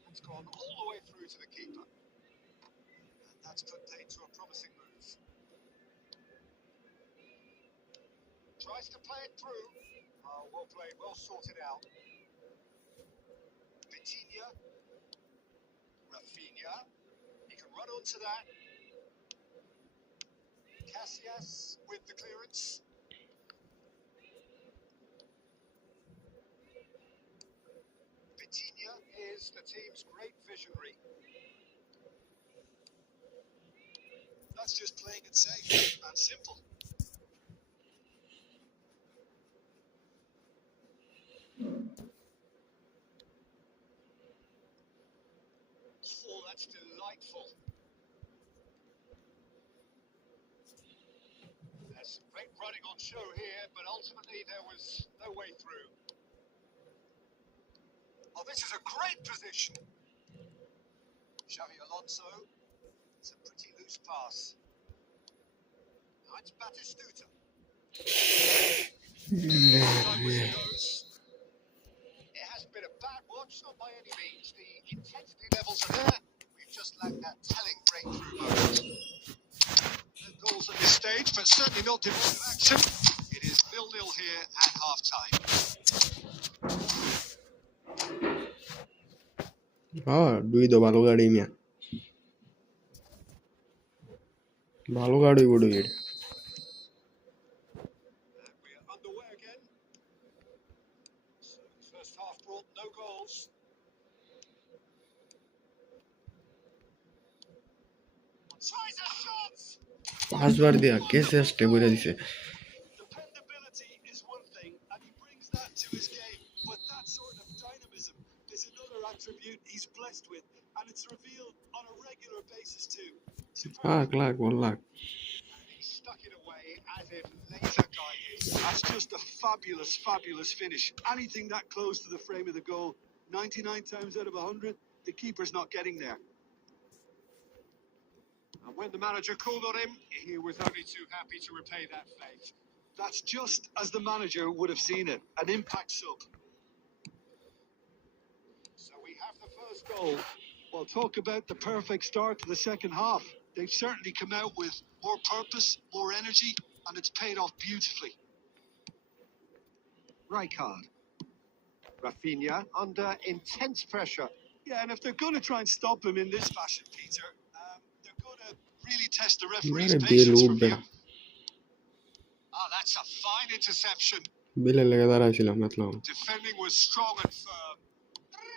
It's gone all the way through to the keeper. And that's put paid to a promising move. Tries to play it through. Oh, well played, well sorted out. Vitinha. Rafinha. He can run onto that. Casillas with the clearance. Vitinha is the team's great visionary. That's just playing it safe and simple. Oh, that's delightful. There's great running on show here, but ultimately there was no way through. Oh, this is a great position. Xavi Alonso. It's a pretty loose pass. Now it's Batistuta. It hasn't been a bad watch, not by any means. The intensity levels are there. We've just lacked that telling breakthrough moment. No goals at this stage, but certainly not devoid of action. It is 0-0 here at half-time. দুই তো ভালো গাড়ি মিয়া ভালো গাড়ি বড় And we are underway again. So the first half brought no goals. Tries a shot! পাঁচবার দিয়া কে চেষ্টা করে দিছে Dependability is one thing, and he brings that to his game. But that sort of dynamism is another attribute he's blessed with, and it's revealed on a regular basis too. Lakh ball lakh And he stuck it away as if laser guided. That's just a fabulous, fabulous finish. Anything that close to the frame of the goal, 99 times out of 100, the keeper's not getting there. And when the manager called on him, he was only too happy to repay that faith. That's just as the manager would have seen it, an impact sub. So we have the first goal. Well, talk about the perfect start to the second half. They've certainly come out with more purpose, more energy, and it's paid off beautifully. Rijkaard. Rafinha under intense pressure. Yeah, and if they're going to try and stop him in this fashion, Peter, they're going to really test the referee's আরে bell patience from উঠবে here. না Ah, that's a fine interception. বেলের লেগে দাঁড়াইছিলাম দেখলাম Defending was strong and firm.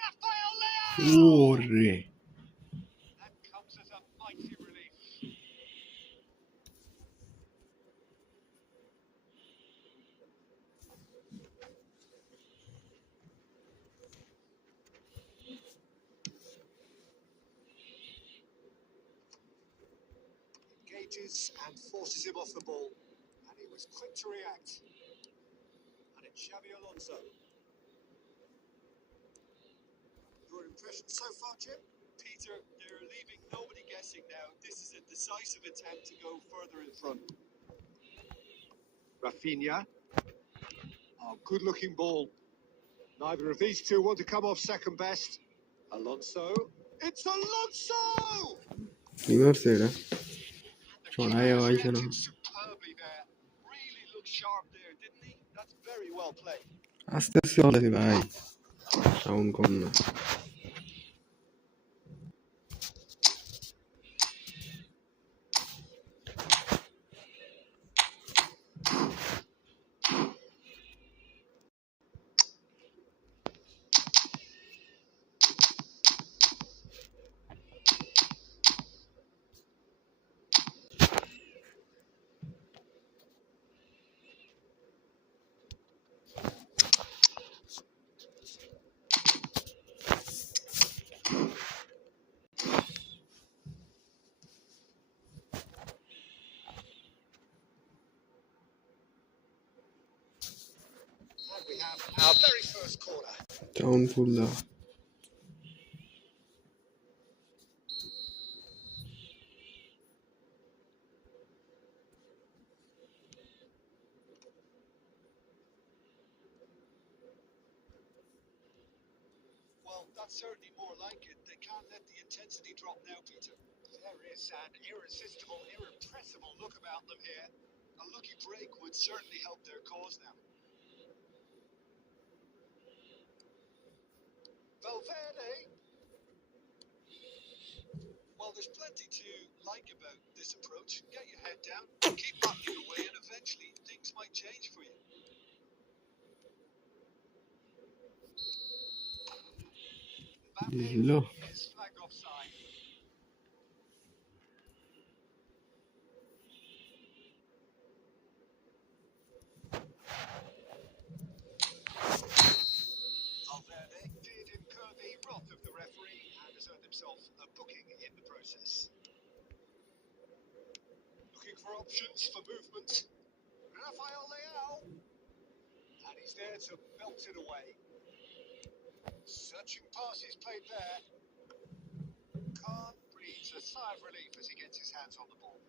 Rafael Leao! ওরে That comes as a mighty relief. Engages and forces him off the ball. And he was quick to react. And it's Xavi Alonso. Your impression so far, Jim? Peter, they're leaving nobody guessing now. This is a decisive attempt to go further in front. Rafinha. Oh, good-looking ball. Neither of these two want to come off second best. Alonso. It's Alonso! কি করছে এটা The ছড়ায় keeper আইছে না reacted superbly there. Really looked sharp there, didn't he? That's very well played. আস্তে আস্তে বলেছি ভাই সাউন্ড কম না first corner. Down full দাও Well, that's certainly more like it. They can't let the intensity drop now, Peter. There is an irresistible, irrepressible look about them here. A lucky break would certainly help their cause now. Valverde. Well, there's plenty to like about this approach. Get your head down, keep battling away, and eventually things might change for you. বুঝলো Mbappe is flagged offside. Valverde did incur the wrath of the referee and has earned himself a booking in the process. Looking for options for movement. Rafael Leao. And he's there to belt it away. Searching passes played there. Khan breathes a sigh of relief as he gets his hands on the ball.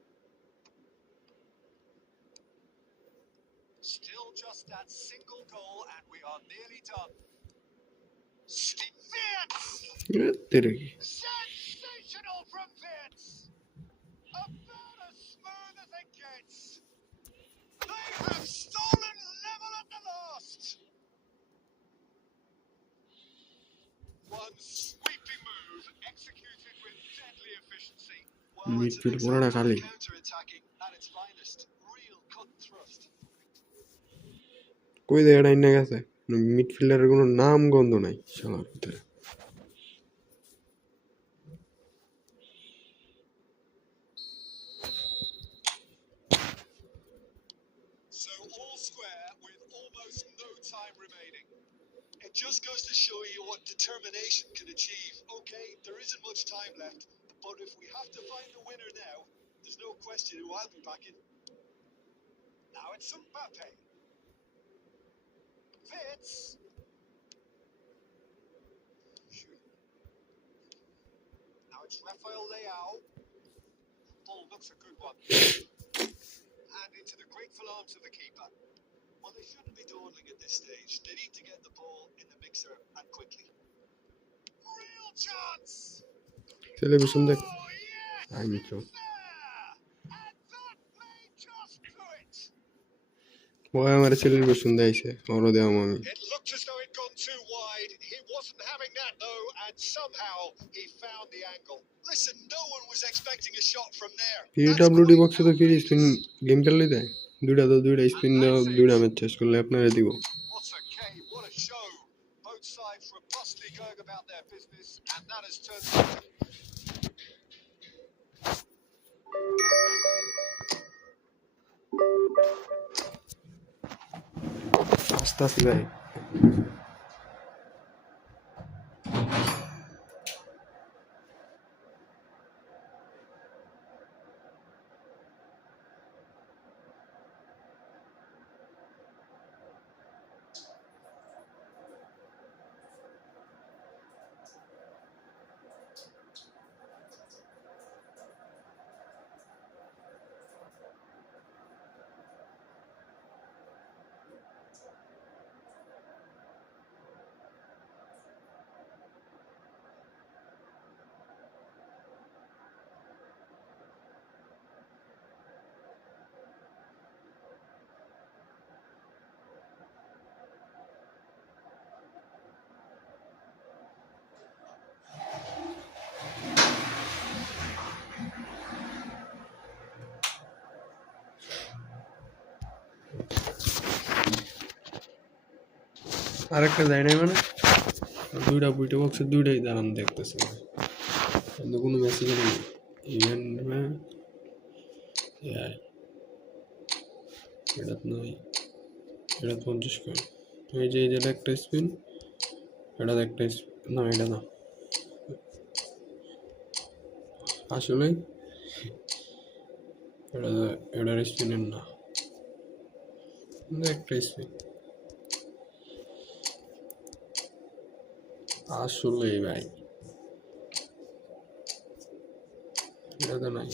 Still just that single goal and we are nearly done. Wirtz! Sensational from Wirtz! About as smooth as it gets. They have stolen level at the last. One sweeping move executed with deadly efficiency. Well, it's an Midfield example পুরোটা of খালি counter-attacking at its finest. Real cut and thrust. কই জায়গাটা আইনা গেছে মিডফিল্ডারের কোনো নাম গন্ধ নাই শালার ভিতরে So all square with almost no time remaining. It just goes to show you what determination can achieve. Okay, there isn't much time left, but if we have to find the winner now, there's no question who I'll be backing. Now it's Mbappe. Wirtz. Now it's Rafael Leao. Ball looks a good one. And into the grateful arms of the keeper. Well, they shouldn't be dawdling at this stage. They need to get the ball in the mixer and quickly. Real chance. Television দেখ Oh yes, আমি it's তো there. And that may just do it. ওই আমার television দেইছে ওরও দেওয়াম আমি It looked as though it'd gone too wide. He wasn't having that though, and somehow he found the angle. Listen, no one was expecting a shot from there. PWD বক্সে তো free spin game খেললেই দেয় দুইটা spin দাও দুইটা match শেষ করলে আপনারা দিব What a game, what a show. Both sides robustly going about their business, and that has turned আস্তে আস্তে ভাই আরেকটা যায় নাই মানে দুইটা বুইটা বক্সে দুইটাই দাঁড়ান দেখতেছে কিন্তু কোনো মেসেজ নেই ইভেন্ট এটা নয় এটা 50 করে এই যে এটা একটা স্পিন এটা একটা না এটা না আসলে এটার স্পিনের না একটা স্পিন আসলেই ভাই, এটা তো নাই।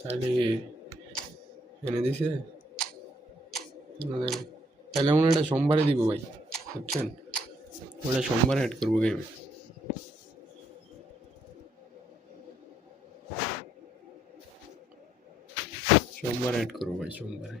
তাহলে এনে দিছে না দেয় নাই। তাহলে আমরা এটা সোমবারে দিব ভাই, বুঝছেন? ওটা সোমবারে অ্যাড করবো গেমে। সোমবার অ্যাড করবো ভাই, সোমবারে।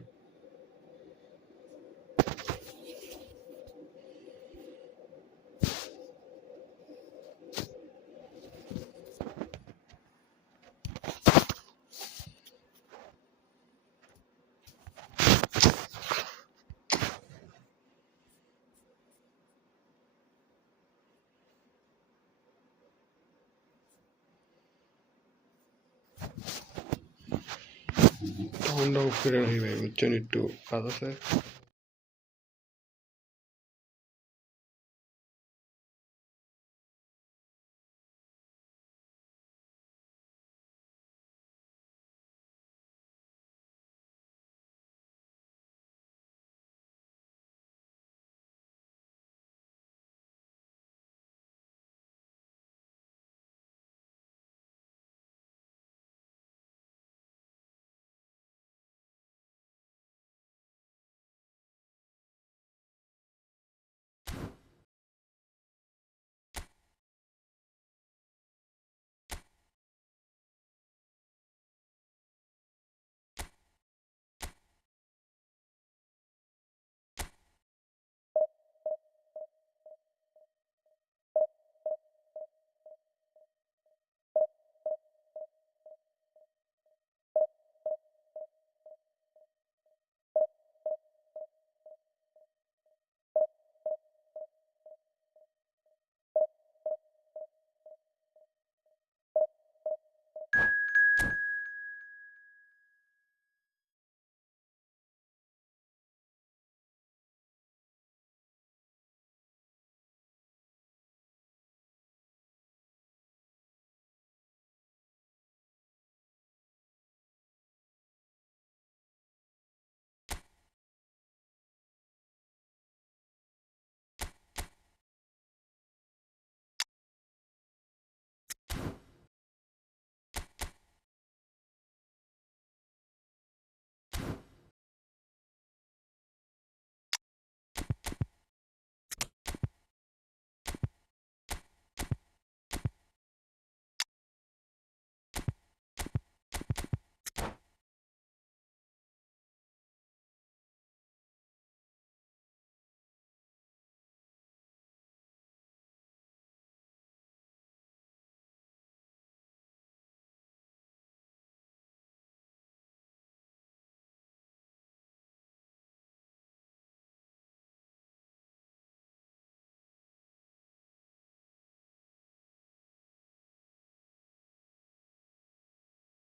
সাউন্ড অফ করে রাখি ভাই, বুঝছেন? একটু কাজ আছে।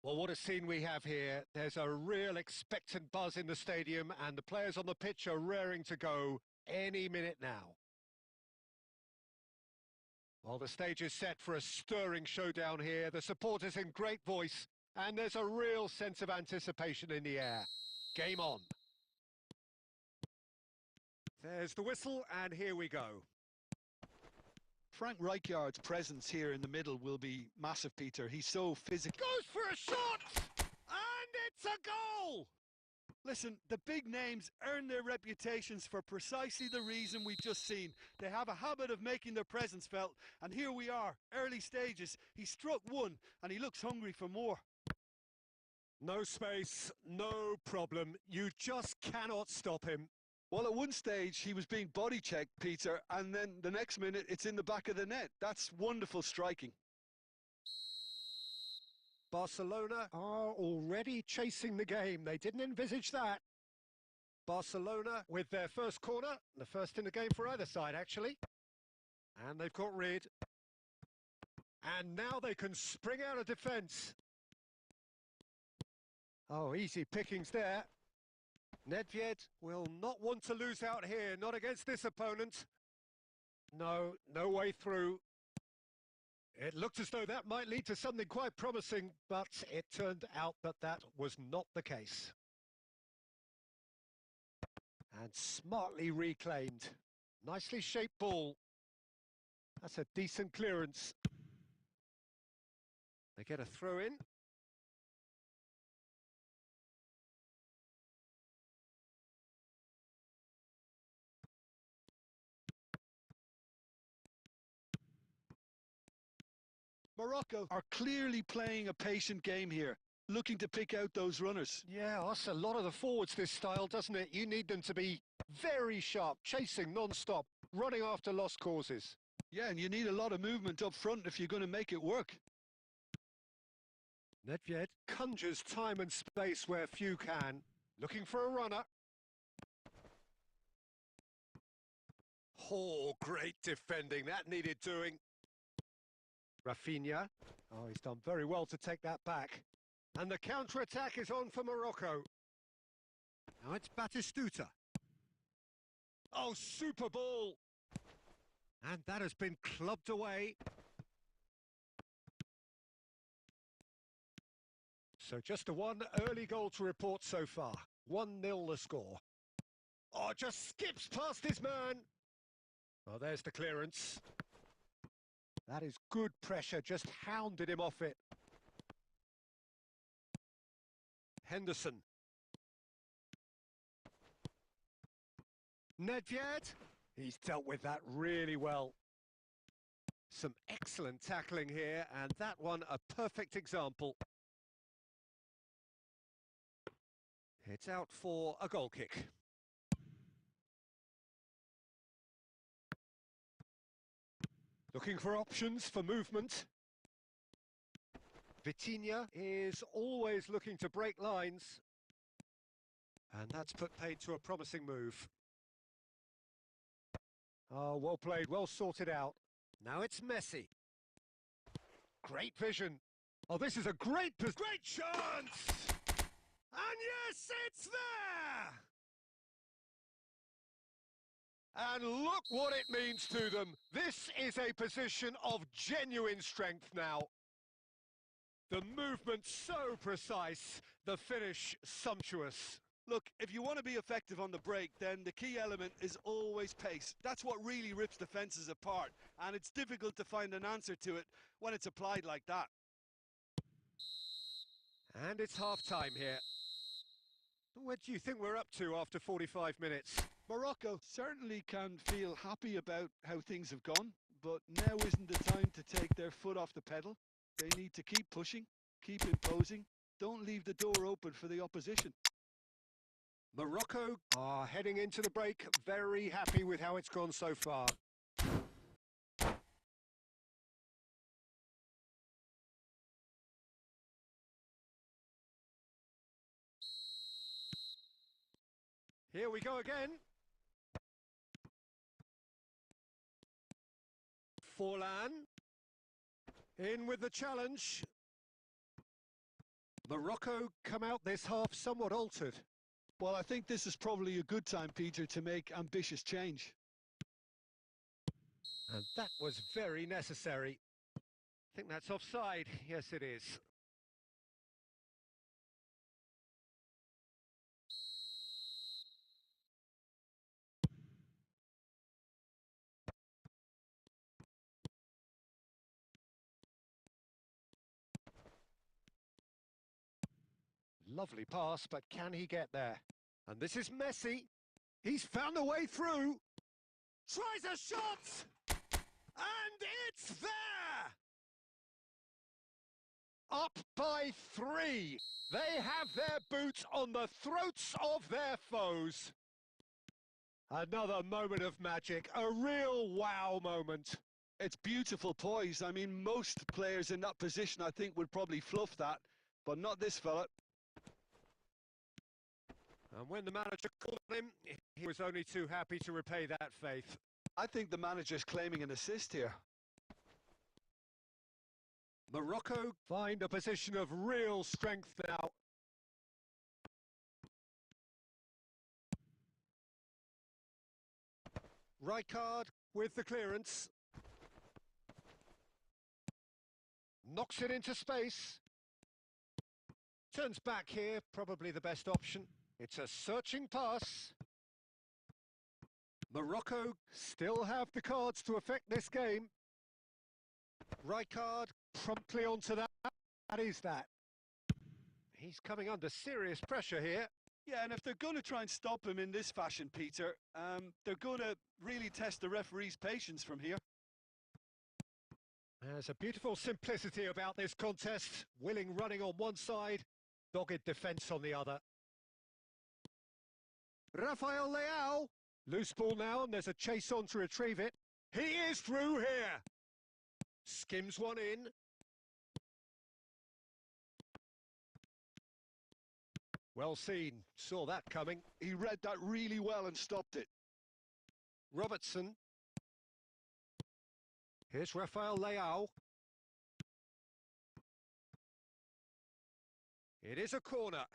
Well, what a scene we have here. There's a real expectant buzz in the stadium, and the players on the pitch are raring to go any minute now. Well, the stage is set for a stirring showdown here. The supporters in great voice, and there's a real sense of anticipation in the air. Game on. There's the whistle, and here we go. Frank Rijkaard's presence here in the middle will be massive, Peter. He's so physical. Goes for a shot! And it's a goal! Listen, the big names earn their reputations for precisely the reason we've just seen. They have a habit of making their presence felt, and here we are, early stages. He struck one, and he looks hungry for more. No space, no problem. You just cannot stop him. Well, at one stage, he was being body checked, Peter, and then the next minute, it's in the back of the net. That's wonderful striking. Barcelona are already chasing the game. They didn't envisage that. Barcelona with their first corner, the first in the game for either side, actually. And they've got rid. And now they can spring out of defence. Oh, easy pickings there. Nedved will not want to lose out here, not against this opponent. No, no way through. It looked as though that might lead to something quite promising, but it turned out that that was not the case. And smartly reclaimed. Nicely shaped ball. That's a decent clearance. They get a throw in. Morocco are clearly playing a patient game here, looking to pick out those runners. Yeah, that's a lot of the forwards, this style, doesn't it? You need them to be very sharp, chasing non-stop, running after lost causes. Yeah, and you need a lot of movement up front if you're going to make it work. Nedved conjures time and space where few can. Looking for a runner. Oh, great defending. That needed doing. Rafinha. Oh, he's done very well to take that back. And the counter-attack is on for Morocco. Now it's Batistuta. Oh, super ball. And that has been clubbed away. So just a one early goal to report so far. 1-0 the score. Oh, just skips past his man. Oh, there's the clearance. That is good pressure, just hounded him off it. Henderson. Nedved. He's dealt with that really well. Some excellent tackling here, and that one a perfect example. It's out for a goal kick. Looking for options for movement. Vitinha is always looking to break lines. And that's put paid to a promising move. Oh, well played, well sorted out. Now it's Messi. Great vision. Oh, this is a great chance! And yes, it's there! And look what it means to them. This is a position of genuine strength now. The movement so precise, the finish sumptuous. Look, if you want to be effective on the break, then the key element is always pace. That's what really rips defences apart, and it's difficult to find an answer to it when it's applied like that. And it's half-time here. What do you think we're up to after 45 minutes? Morocco certainly can feel happy about how things have gone, but now isn't the time to take their foot off the pedal. They need to keep pushing, keep imposing, don't leave the door open for the opposition. Morocco are heading into the break, very happy with how it's gone so far. Here we go again. Forlan. In with the challenge. Morocco come out this half somewhat altered. Well, I think this is probably a good time, Peter, to make ambitious change. And that was very necessary. I think that's offside. Yes, it is. Lovely pass, but can he get there? And this is Messi. He's found a way through. Tries a shot! And it's there! Up by 3. They have their boots on the throats of their foes. Another moment of magic, a real wow moment. It's beautiful poise. I mean, most players in that position, I think, would probably fluff that, but not this fella. And when the manager called him, he was only too happy to repay that faith. I think the manager's claiming an assist here. Morocco find a position of real strength now. Rijkaard with the clearance. Knocks it into space. Turns back here, probably the best option. It's a searching pass. Morocco still have the cards to affect this game. Right card, promptly onto that. That is that. He's coming under serious pressure here. Yeah, and if they're going to try and stop him in this fashion, Peter, they're going to really test the referee's patience from here. There's a beautiful simplicity about this contest. Willing running on one side, dogged defence on the other. Rafael Leao. Loose ball now, and there's a chase on to retrieve it. He is through here. Skims one in. Well seen. Saw that coming. He read that really well and stopped it. Robertson. Here's Rafael Leao. It is a corner.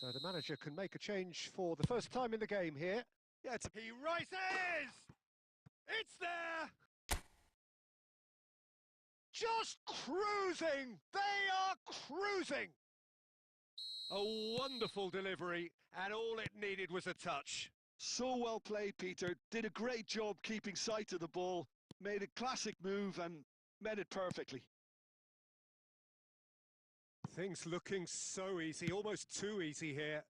So the manager can make a change for the first time in the game here. Yeah, He rises! It's there! Just cruising! They are cruising! A wonderful delivery, and all it needed was a touch. so well played, Peter. Did a great job keeping sight of the ball. Made a classic move and met it perfectly. Things looking so easy, almost too easy here.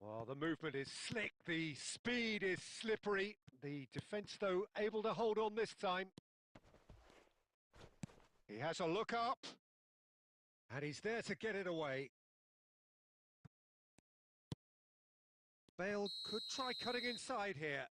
Well, the movement is slick, the speed is slippery. The defence, though, able to hold on this time. He has a look up, and he's there to get it away. Bale could try cutting inside here.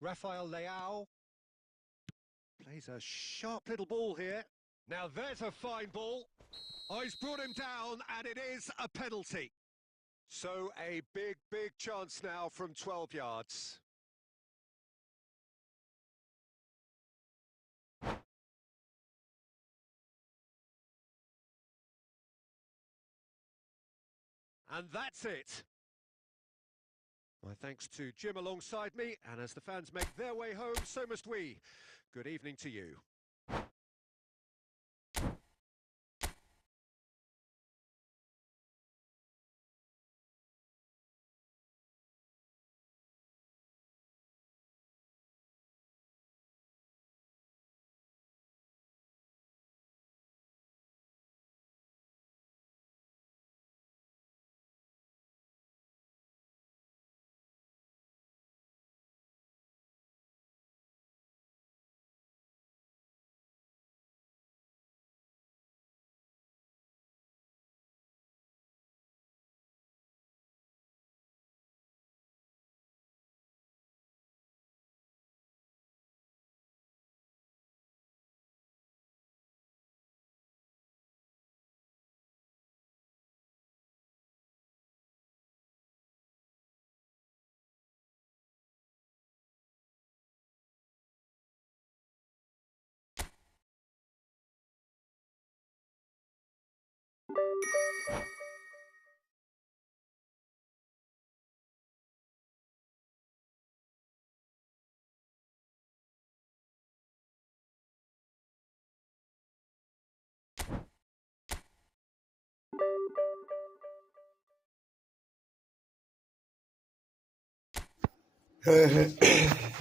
Rafael Leao plays a sharp little ball here. Now there's a fine ball. Oh, he's brought him down, and it is a penalty. So a big chance now from 12 yards. And that's it. My thanks to Jim alongside me, and as the fans make their way home, so must we. Good evening to you.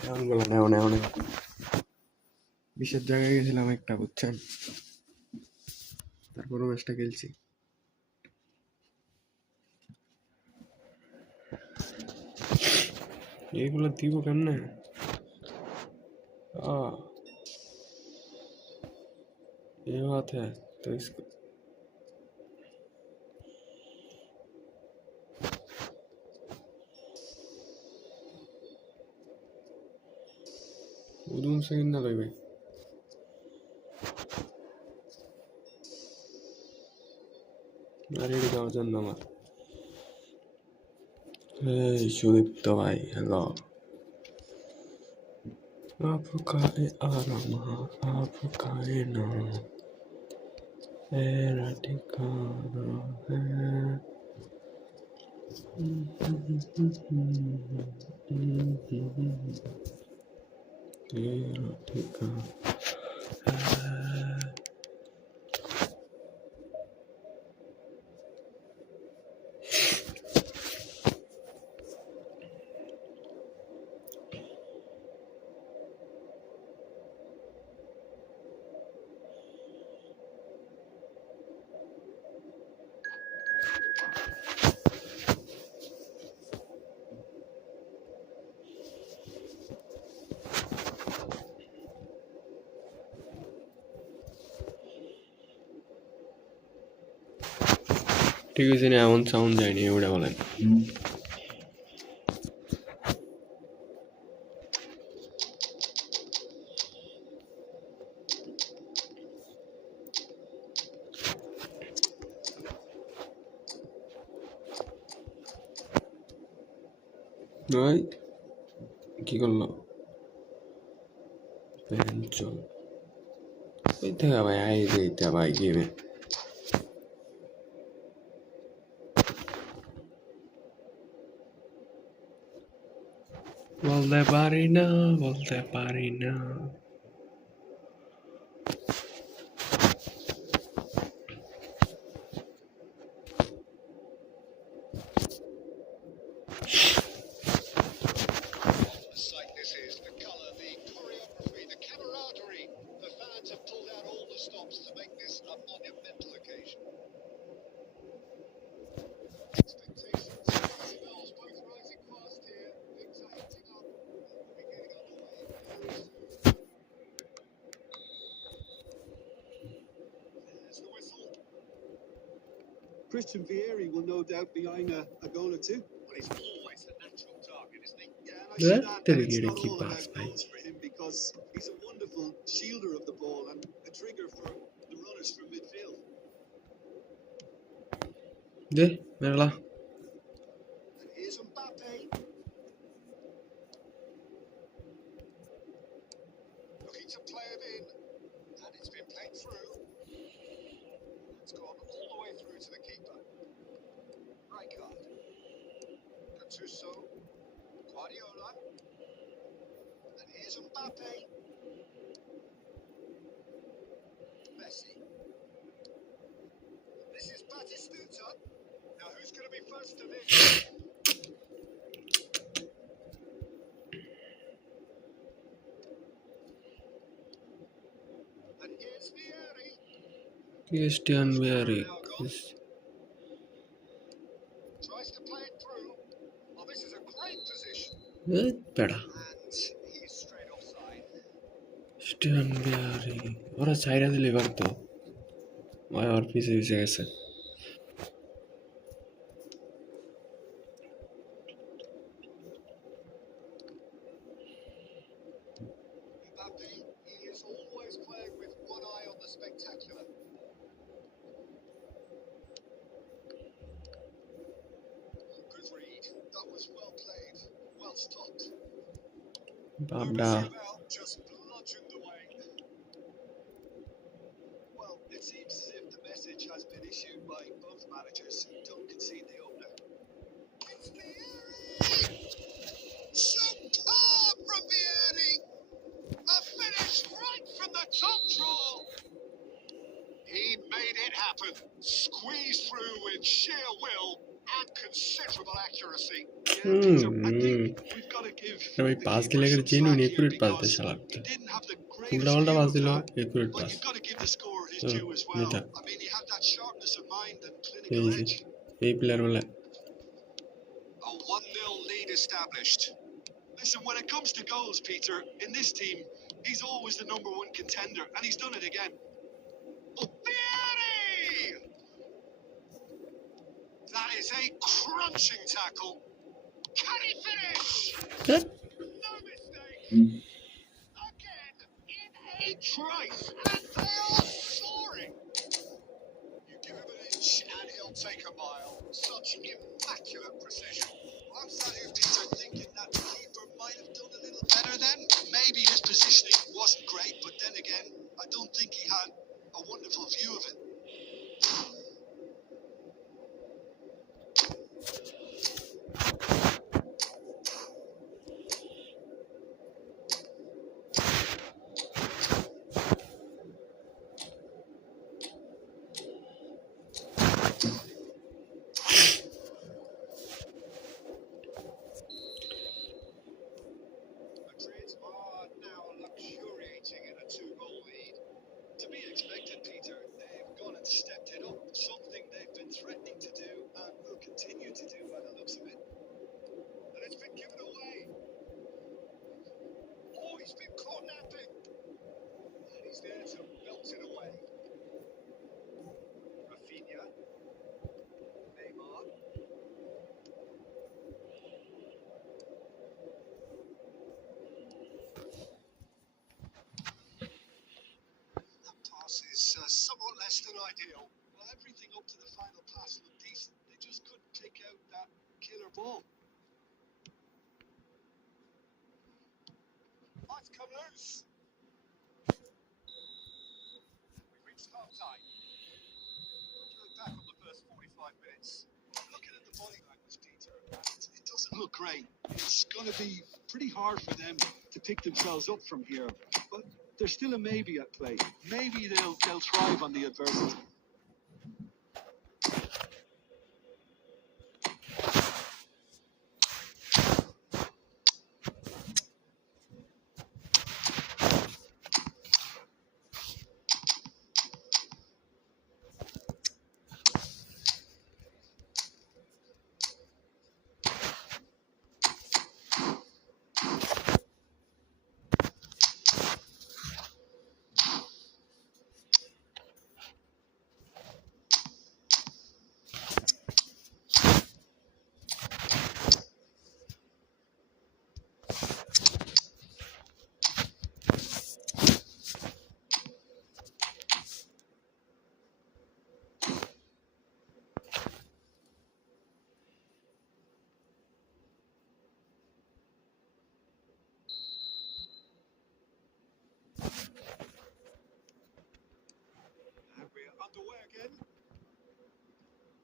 গানগুলো নেও নেও নেও বিশেষ জায়গায় গেছিলাম একটা, বুঝছেন? তারপরও ম্যাচটা খেলছি। এইগুলো দিব কেমনে? ये बात है तो इसको उधम से कितना भाई আরেকটা জন্য আমার এই সুদীপ্ত ভাই হ্যালো आपका आराम आपका नाम मेरा ठिकाना है तेरा ठिकाना ঠিক আছে না এমন সাউন্ড যায়নি ওটা বলেন নয় কি করলো পেনচল ওই থেকে ভাই আই দিতে ভাই গেমে বলতে পারি না The sight this is, the colour, the choreography, the camaraderie. The fans have pulled out all the stops to make this a monumental occasion. Expectations, decibels, both rising fast here. Things are heating up. We'll be getting underway very soon. There's the whistle. Christian Vieri will no doubt be eyeing a goal or two. But he's always a natural target, isn't he? Yeah, and I see that, and it's Tergiri not ki all pass, about bhai. goals for him because he's a wonderful shielder of the ball and a trigger for the runners from midfield. দে মেরলা And here's Mbappe. Looking to play it in, and it's been played through. It's gone all the way through to the keeper. Right card. Gattuso, Guardiola, and here's Mbappe. Messi. This is Batistuta. Now who's going to be first to this? And here's Vieri. Christian Vieri Tries to play it through. Oh, this is a great position. পেড়া And he's straight offside. Christian Vieri ওরা চাইরা দিলে পারতো ভাই ওর পিছে পিছে গেছে Mbappe, he is always playing with one eye on the spectacular. Good read. That was well played. Well stopped. বাবডা About just bludgeoned away. Well, it seems as if the message has been issued by both managers who don't concede the opener. It's Vieri! Superb from Vieri! A finish right from the top draw! He made it happen. Squeezed through with sheer will and considerable accuracy. Yeah, Peter, I think we've got to give ভাই the pass keeper দিলে some genuine slack here accurate pass দেয় because শালা he didn't have the greatest উল্টা পাল্টা view pass of দিল that, accurate but pass you've got to give the scorer his Oh, due as well. Nita. I mean, he had that sharpness of mind and এই clinical যে edge. এই player বলে A 1-0 lead established. Listen, when it comes to goals, Peter, in this team, he's always the number one contender, and he's done it again. Oh, Vieri! That is a crunching tackle. Can he finish? No mistake. Again, in a trice, and they are soaring. You give him an inch, and he'll will take a mile. Such immaculate precision. I'm sat here, Peter, thinking that the keeper might have done a little better then. Maybe his positioning wasn't great, but then again, I don't think he had a wonderful view of it. Madrid are now luxuriating in a 2-goal lead. To be expected, Peter. They've gone and stepped it up, something they've been threatening to do and will continue to do by the looks of it. And it's been given away. Oh, he's been caught napping. And he's there to belt it away. Rafinha. Neymar. That pass is somewhat less than ideal. Well, everything up to the final pass looked decent. They just couldn't take out that killer ball. Might come loose. We've reached half time. What do you look back on the first 45 minutes? Looking at the body language, Peter, it doesn't look great. It's going to be pretty hard for them to pick themselves up from here. But there's still a maybe at play. Maybe they'll thrive on the adversity. And we're underway again.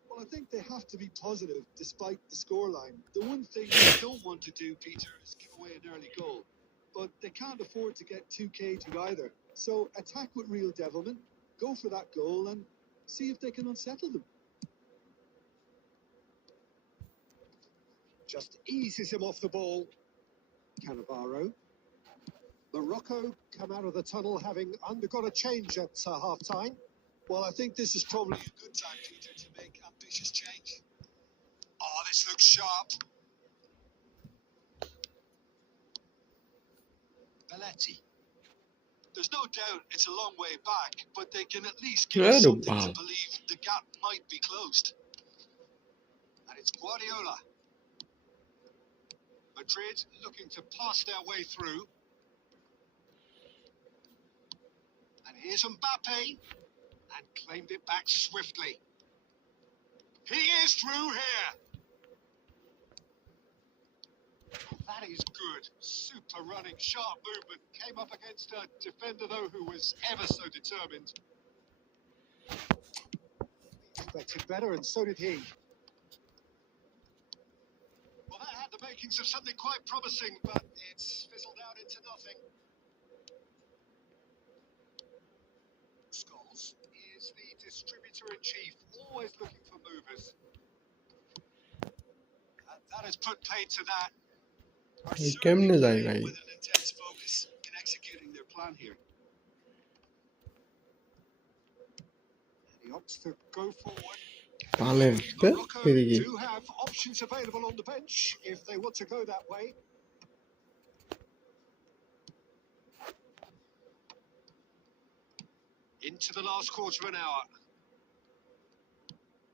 Well, I think they have to be positive despite the scoreline. The one thing they don't want to do, Peter, is give away an early goal. But they can't afford to get too cagey either. So attack with real devilment, go for that goal and see if they can unsettle them. Just eases him off the ball. Cannavaro. Morocco come out of the tunnel having undergone a change at half-time. Well, I think this is probably a good time, Peter, to make ambitious change. Oh, this looks sharp. Belletti. There's no doubt it's a long way back, but they can at least give Claro, us something pal. to believe the gap might be closed. And it's Guardiola. Madrid looking to pass their way through. And here's Mbappe. And claimed it back swiftly. He is through here. Oh, that is good. Super running, sharp movement. Came up against a defender, though, who was ever so determined. Expected better, and so did he. Well, that had the makings of something quite promising, but it's fizzled out into nothing. Scholes is the distributor-in-chief, always looking for movers. And that has put paid to that. Are ये certainly केमने जाएगा playing ये with an intense focus in executing their plan here. He opts to go forward. पाले रखते Morocco फिर ये do have options available on the bench if they want to go that way. Into the last quarter of an hour.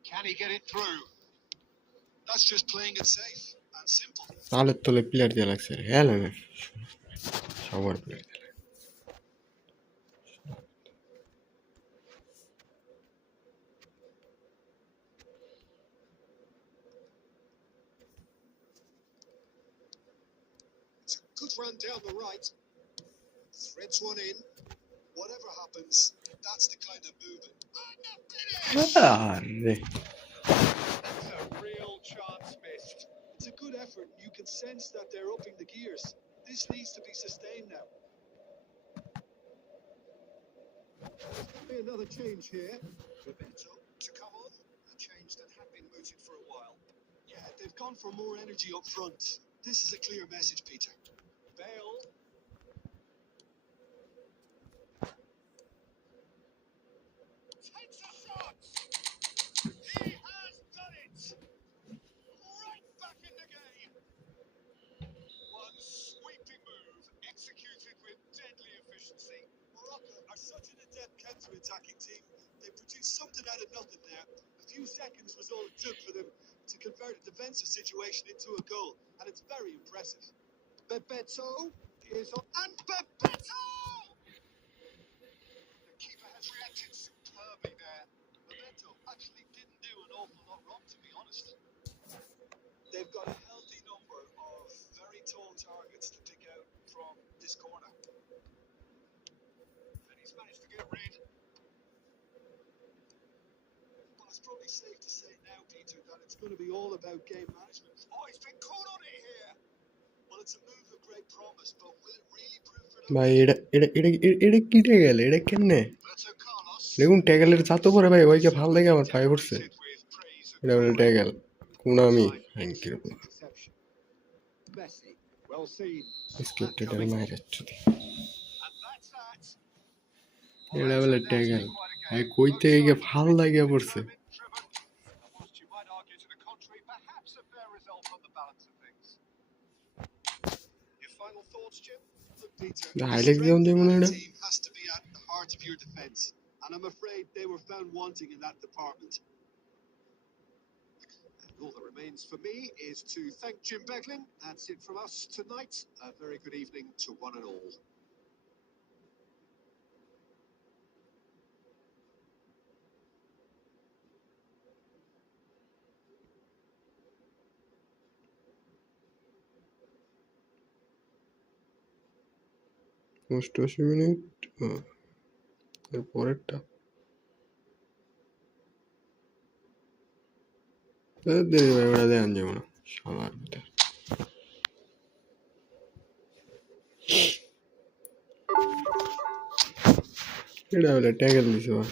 Can he get it through? That's just playing it safe and simple. साले तोले player दिया लग से है ना shower player both ran down the right. Threads one in. Whatever happens, that's the kind of movement. Arre. That's a real chance missed. It's a good effort. You can sense that they're upping the gears. This needs to be sustained now. Be another change here. Roberto to come on. A change that had been mooted for a while. Yeah, they've gone for more energy up front. This is a clear message, Peter. Bale. Takes a shot. He has done it. Right back in the game. One sweeping move executed with deadly efficiency. Morocco are such an adept counter-attacking team. They produced something out of nothing there. A few seconds was all it took for them to convert a defensive situation into a goal, and it's very impressive. Bebeto is on, and Bebeto! The keeper has reacted superbly there. Bebeto actually didn't do an awful lot wrong, to be honest. They've got a healthy number of very tall targets to pick out from this corner. And he's managed to get rid. But it's probably safe to say now, Peter, that it's going to be all about game management. Oh, he's been caught on it here. Well, it's a move of great promise, but will it really prove for them? ভাই এটা কিটে গেল, এটা কেমনে? Roberto Carlos. দেখুন ট্যাগেলের ছাতো পরে ভাই ওইকে ভাল লাগে আমার পায়ে পড়ছে। Decorated with praise and এটা বলে glory. ট্যাগেল কুনামি thank you Interception. Messi. Well seen. Scripted আর মায়ের চুদি। And that's that. এটা বলে ট্যাগেল ভাই কই থেকে গিয়ে ভাল লাগিয়া পড়ছে। And whilst you might argue to the contrary, perhaps a fair result on the balance of things. Your final thoughts, Jim? Look, Peter, The the highlights strength on the of one, that no? team has to be at the heart of your defence, and I'm afraid they were found wanting in that department. And all that remains for me is to thank Jim Beglin. That's it from us tonight. A very good evening to one and all. অষ্টআশি minute এর পরেরটা দেরি ভাই ওটা দেন যাবো না শালার ভিতর এটা বলে ট্যাগেল দিছে বা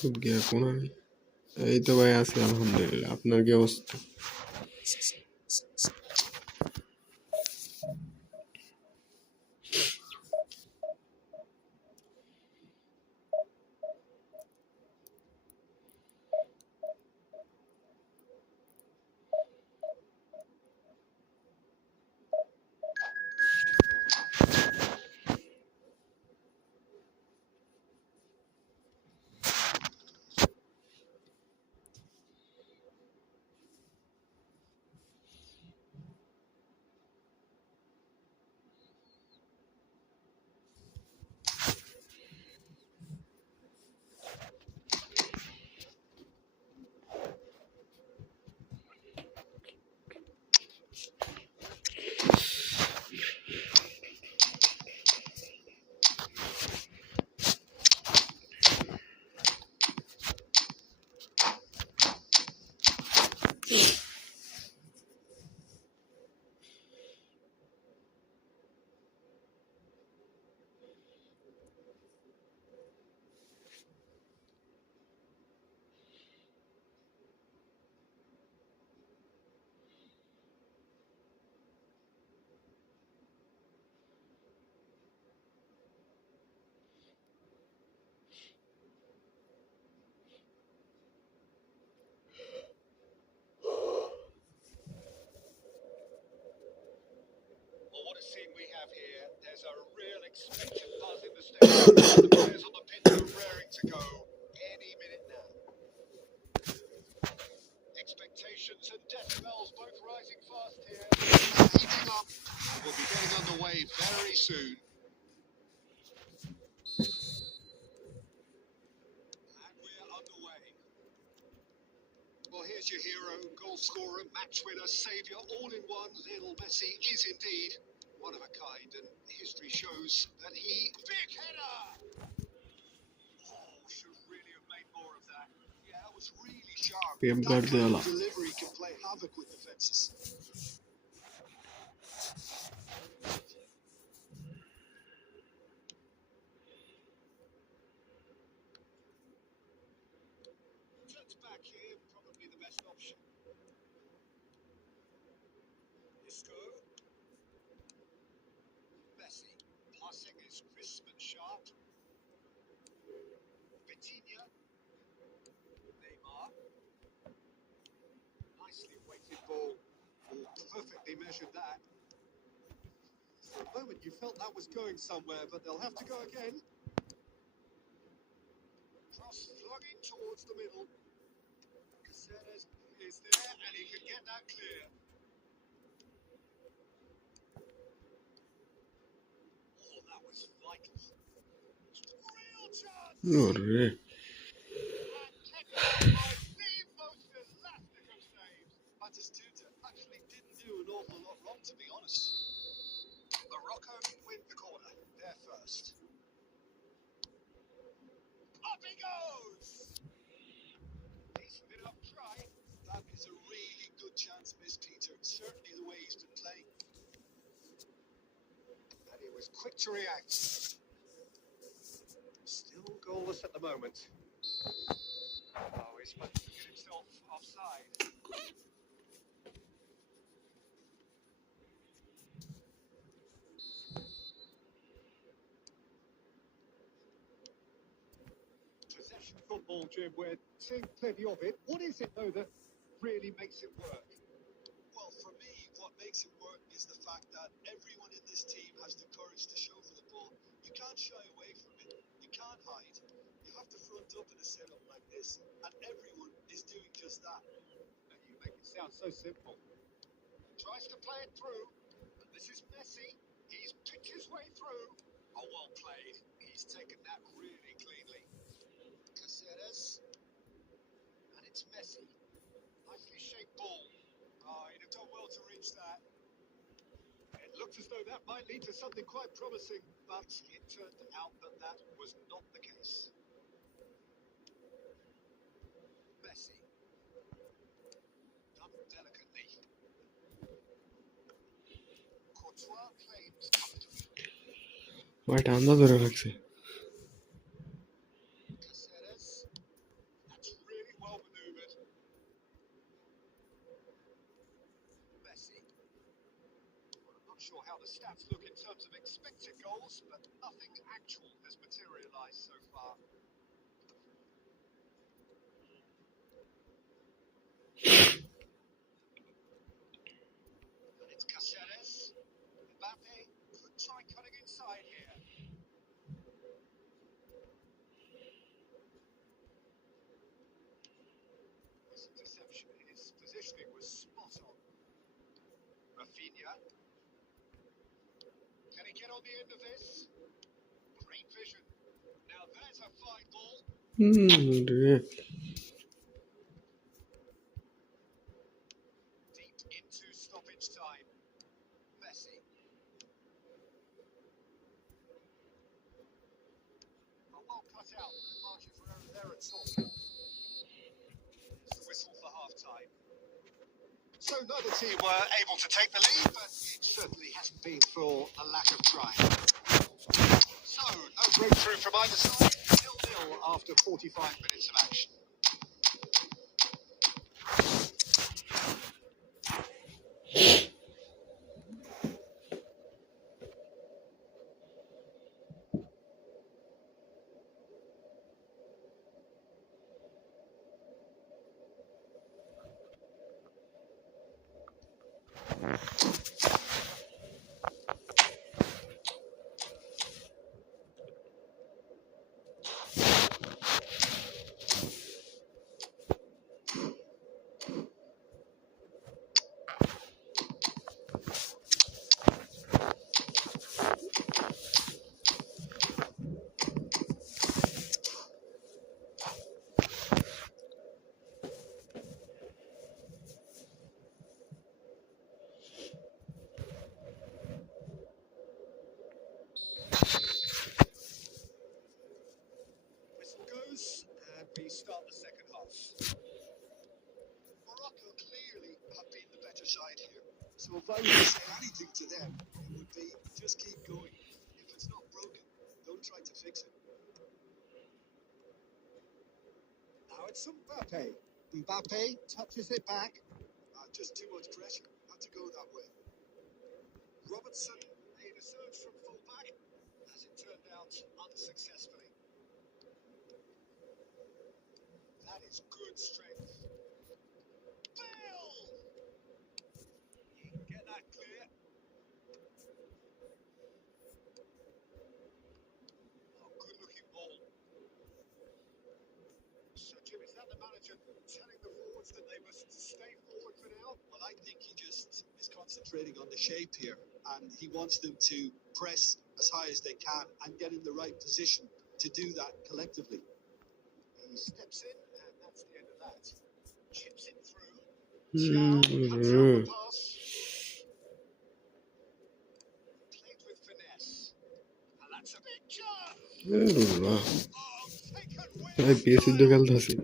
খুব গিয়া কোন আমি এই তো ভাই আছি আলহামদুলিল্লাহ আপনার কি অবস্থা have here. There's a real expectant buzz in the stadium. The players on the pitch are raring to go any minute now. Expectations and decibels both rising fast here. Heating up. We'll be getting underway very soon. And we're underway. Well, here's your hero, goal scorer, match winner, saviour, all in one. Lionel Messi is indeed one of a kind, and history shows that he... Big header! Oh, should really have made more of that. Yeah, that was really sharp. Pep That kind Guardiola. of delivery can play havoc with defences. Turns back here, probably the best option. Isco. Messi. Passing is crisp and sharp. Vitinha. Neymar. Nicely weighted ball. Oh, perfectly measured that. For a moment you felt that was going somewhere, but they'll have to go again. Cross flung in towards the middle. Caceres is there, and he can get that clear. Oh, that was vital. Real chance! Orre. And kept out by the most elastic of saves. Batistuta actually didn't do an awful lot wrong, to be honest. Morocco win the corner. They're first. Up he goes! Decent enough try. That is a really good chance, Miss Peter. Certainly the way he's been playing. And he was quick to react. Still goalless at the moment. Oh, he's managed to get himself offside. Possession football, Jim, we're seeing plenty of it. What is it, though, that really makes it work? Well, for me, what makes it work is the fact that everyone in this team has the courage to show for the ball. You can't shy away from it. You can't hide. You have to front up in a setup like this, and everyone is doing just that. And you make it sound so simple. Tries to play it through. And this is Messi. He's picked his way through. Oh, well played. He's taken that really cleanly. Caceres. And it's Messi. Nicely shaped ball. Oh, he'd have done well to reach that. It looked as though that might lead to something quite promising, but it turned out that that was not the case. Messi. Done delicately. Courtois claims comfortably. ভাই ঠান্ডা ধরে রাখছে। Caceres. That's really well manoeuvred. Messi. Well, I'm not sure how the stats look in terms of expected goals, but nothing actual has materialised so far. And it's Caceres. Mbappe could try cutting inside here. His interception, his positioning was spot on. Rafinha. Can he get on the end of this? Great vision. Now there's a fine ball. orre. Deep into stoppage time. Messi. Well cut out. No margin for error there at all. It's the whistle for half-time. So neither team were able to take the lead, but it certainly hasn't been for a lack of trying. So, no breakthrough from either side. 0-0 after 45 minutes of action. side here. So if I were to say anything to them, it would be just keep going. If it's not broken, don't try to fix it. Now it's Mbappe. Mbappe touches it back. Just too much pressure. Had to go that way. Robertson made a surge from fullback, as it turned out unsuccessfully. That is good strength. Bale! He can get that clear. Oh, good looking ball. So, Jim, is that the manager telling the forwards that they must stay forward for now? Well, I think he just is concentrating on the shape here, and he wants them to press as high as they can and get in the right position to do that collectively. He steps in, and that's the end of that. Chips it through. Chow cuts out the pass. Played with finesse. And that's a big jump. Oh, taken with পিএসসির style. খেলতেছে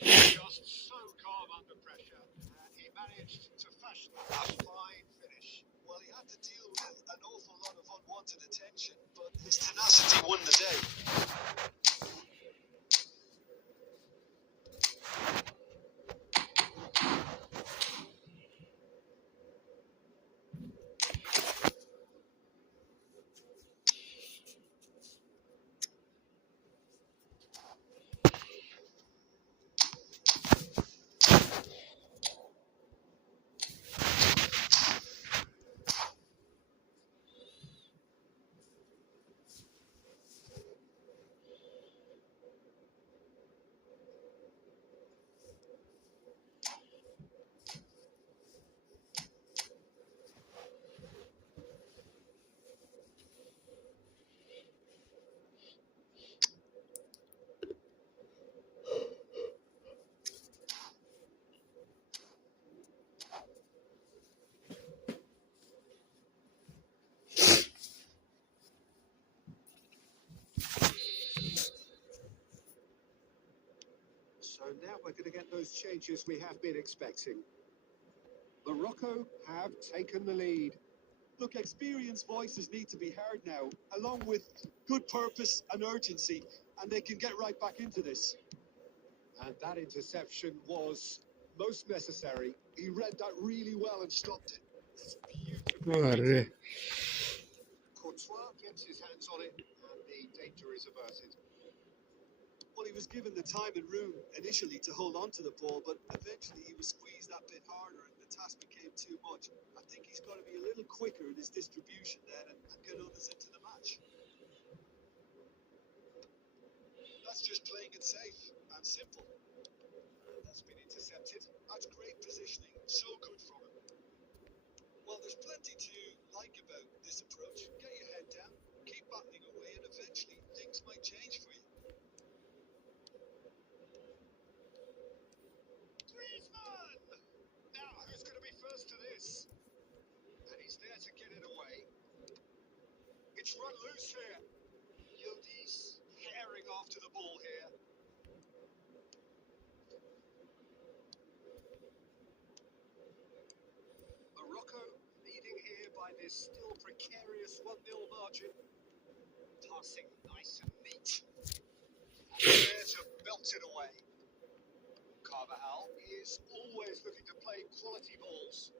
Just so calm under pressure. And he managed to fashion a fine finish. Well, he had to deal with an awful lot of unwanted attention, but his tenacity won the day. So now we're going to get those changes we have been expecting. Morocco have taken the lead. Look, experienced voices need to be heard now, along with good purpose and urgency, and they can get right back into this. And that interception was most necessary. He read that really well and stopped it. That's beautifully আরে written. Courtois gets his hands on it, and the danger is averted. Well, he was given the time and room initially to hold on to the ball, but eventually he was squeezed that bit harder and the task became too much. I think he's got to be a little quicker in his distribution then and get others into the match. That's just playing it safe and simple. That's been intercepted. That's great positioning, so good from him. Well, there's plenty to like about this approach. Get your head down, keep battling away, and eventually things might change for you. Griezmann! Now, who's going to be first to this? And he's there to get it away. It's run loose here. Yildiz herring after the ball here. Morocco leading here by this still precarious 1-0 margin. Passing nice and neat. And there to belt it away. Carvajal is always looking to play quality balls.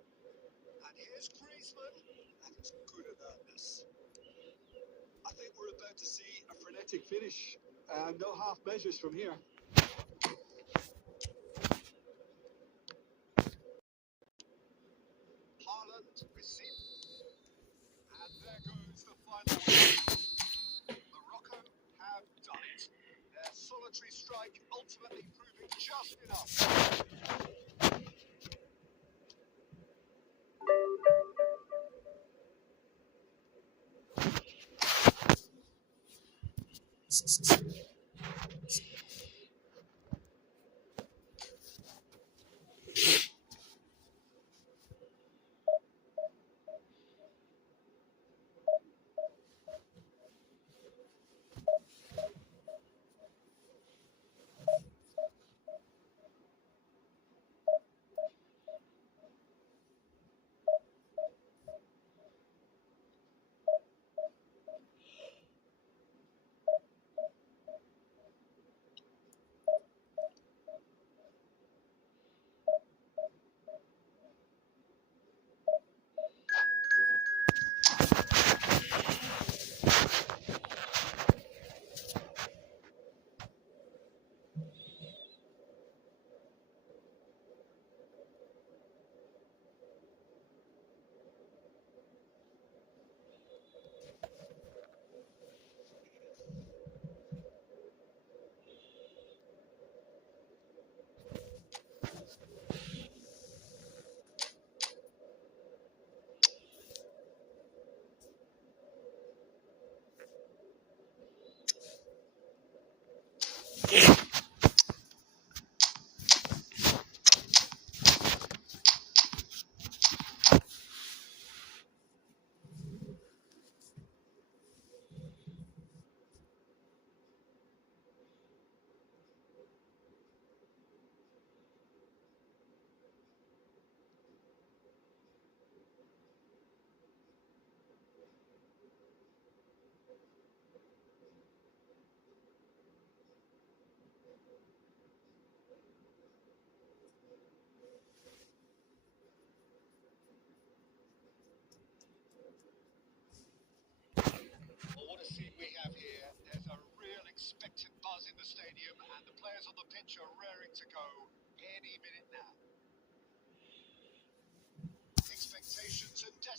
And here's Griezmann. That is good alertness. I think we're about to see a frenetic finish. No half measures from here. Haaland receive. And there goes the final whistle. Morocco have done it. Their solitary strike ultimately proving just enough.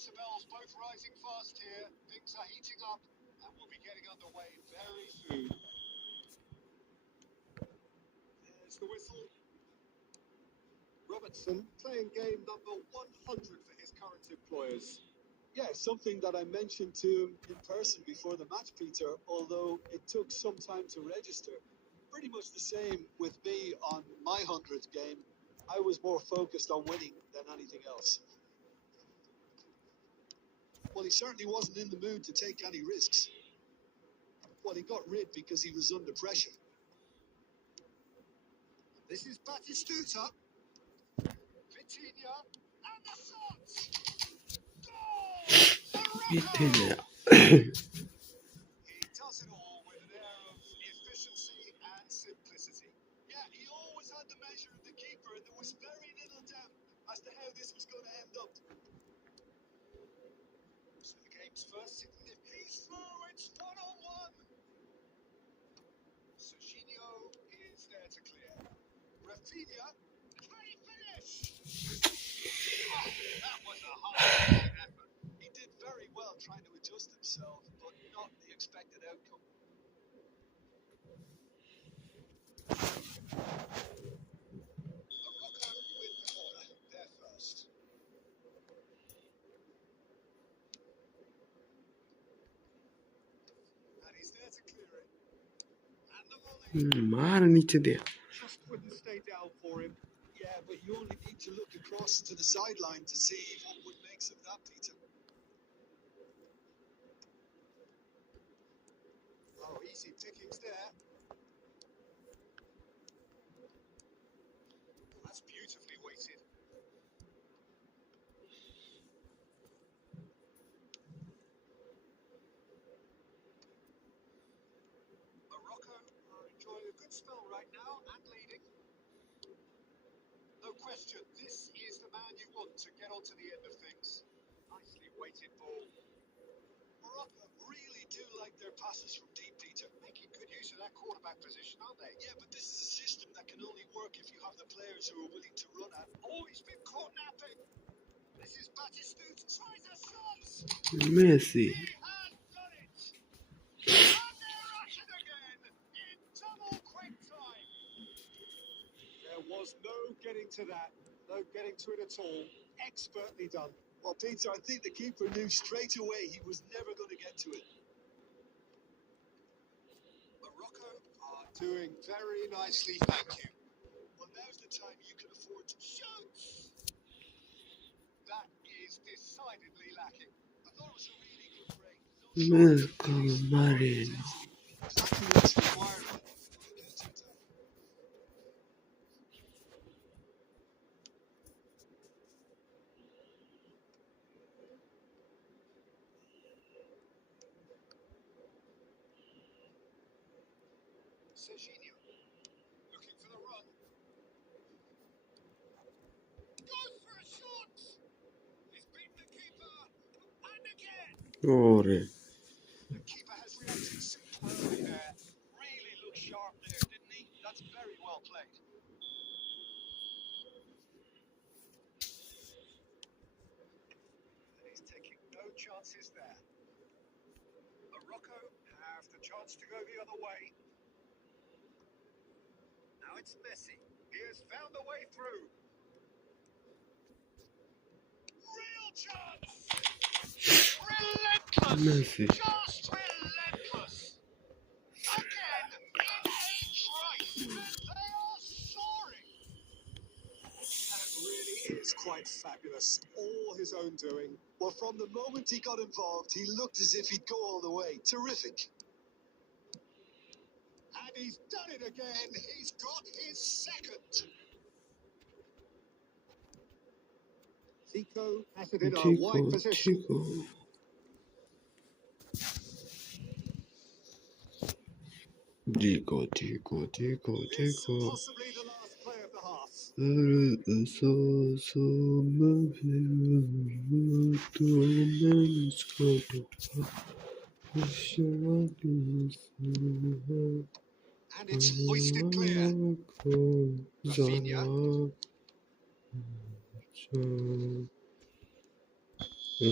decibels both rising fast here. Things are heating up and we'll be getting underway very soon. There's the whistle. Robertson playing game number 100 for his current employers. Yeah, something that I mentioned to him in person before the match, Peter, although it took some time to register. Pretty much the same with me on my 100th game. I was more focused on winning than anything else. Well, he certainly wasn't in the mood to take any risks. Well, he got rid because he was under pressure. This is Batistuta. Vitinha and the shot! Goal! Vitinha. He does it all with an air of efficiency and simplicity. Yeah, he always had the measure of the keeper, and there was very little doubt as to how this was going to end up. So the game's first significant. He's through, it's one-on-one. Serginho is there to clear. Rafinha, can he finish? Oh, that was a hard-hitting effort. He did very well trying to adjust himself, but not the expected outcome. Morocco with the corner. They're first. And he's there to clear it. And the volley मार नीचे दे. just wouldn't stay down for him. Yeah, but you only need to look across to the sideline to see what Wood makes of that, Peter. Oh, easy pickings there. That's beautifully weighted. Morocco are enjoying a good spell right now and leading. No question, this is the man you want to get onto the end of things. Nicely weighted ball. Morocco really do like their passes from deep, Peter. Making good use of that quarterback position, aren't they? Yeah, but this is a system that can only work if you have the players who are willing to run at it. Oh, he's been caught napping. This is Batistuta tries a shot. Messi. He has done it. And they're at it again in double quick time. There was no getting to that. No getting to it at all. Expertly done. Well, Peter, I think the keeper knew straight away he was never going to get to it. Morocco are doing very nicely, thank you. Well, now's the time you can afford to shoot. That is decidedly lacking. I thought it was a really good break. Mirko Marino. Exactly what's required of it. Serginho looking for the run. Goes for a shot. He's beaten the keeper. And again. Ore. The keeper has reacted superbly there. Really looked sharp there, didn't he? That's very well played. And he's taking no chances there. Morocco have the chance to go the other way. Now it's Messi. He has found a way through. Real chance! Relentless! Messi. Just relentless! Again, in a trice, and they are soaring! That really is quite fabulous. All his own doing. Well, from the moment he got involved, he looked as if he'd go all the way. Terrific. And he's done it again. He's got his second. Zico has it in a wide position. Chico. This possibly the last play of the half. And it's hoisted clear. Rafinha. Be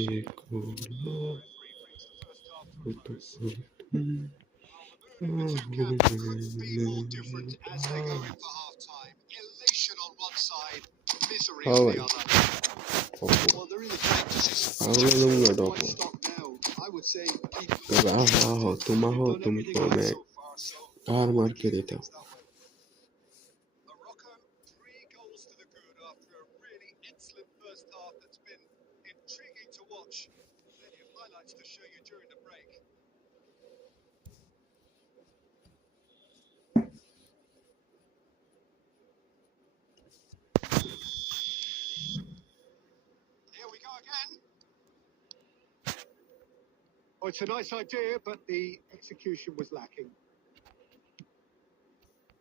more different as they go in for half time. Elation on one side, misery हाँ on भाई the other. Top Well, they're in a great position. अगला दूंगा Quite top stock now. I would say keep कब going. हो तुम They've हो done everything तुमको right मैं so far, so हार मार के keep देता हूँ things that way. Morocco, 3 goals to the good after a really excellent first half that's been intriguing to watch. Plenty of highlights to show you during the break. Here we go again. Oh, it's a nice idea, but the execution was lacking.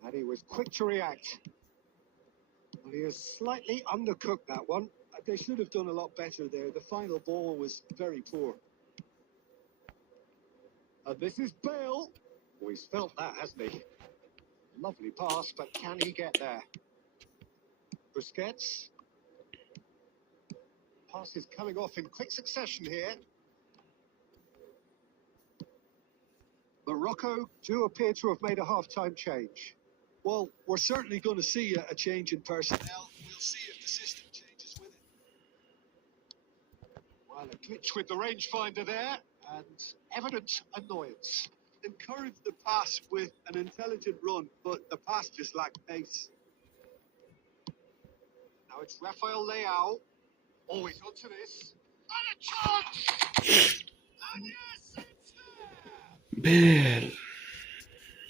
And he was quick to react. Well, he has slightly undercooked that one. They should have done a lot better there. The final ball was very poor. And this is Bale. Oh, he's felt that, hasn't he? Lovely pass, but can he get there? Busquets. Pass is coming off in quick succession here. Morocco do appear to have made a half-time change. Well, we're certainly going to see a change in personnel. We'll see if the system changes with it. Well, a glitch with the rangefinder there, and evident annoyance. Encourage the pass with an intelligent run, but the pass just lacked pace. Now it's Rafael Leao. Oh, he's onto this. And a chance! And yes, it's there! Bale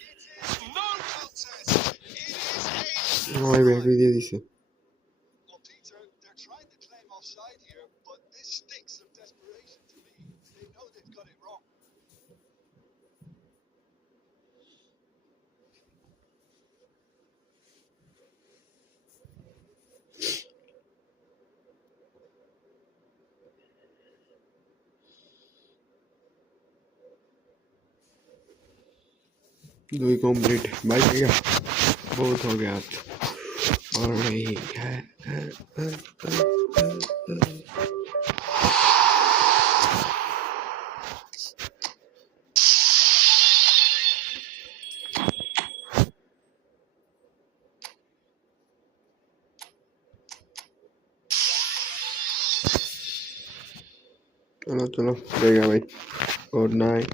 It is no contest. It is a भाई back भी दे दी से Well, Peter, they're trying to claim offside here, but this stinks of desperation to me. They know they've got it wrong. दो ही complete भाई भैया बहुत हो गया आज और नहीं है चलो चलो देगा भाई गुड नाइट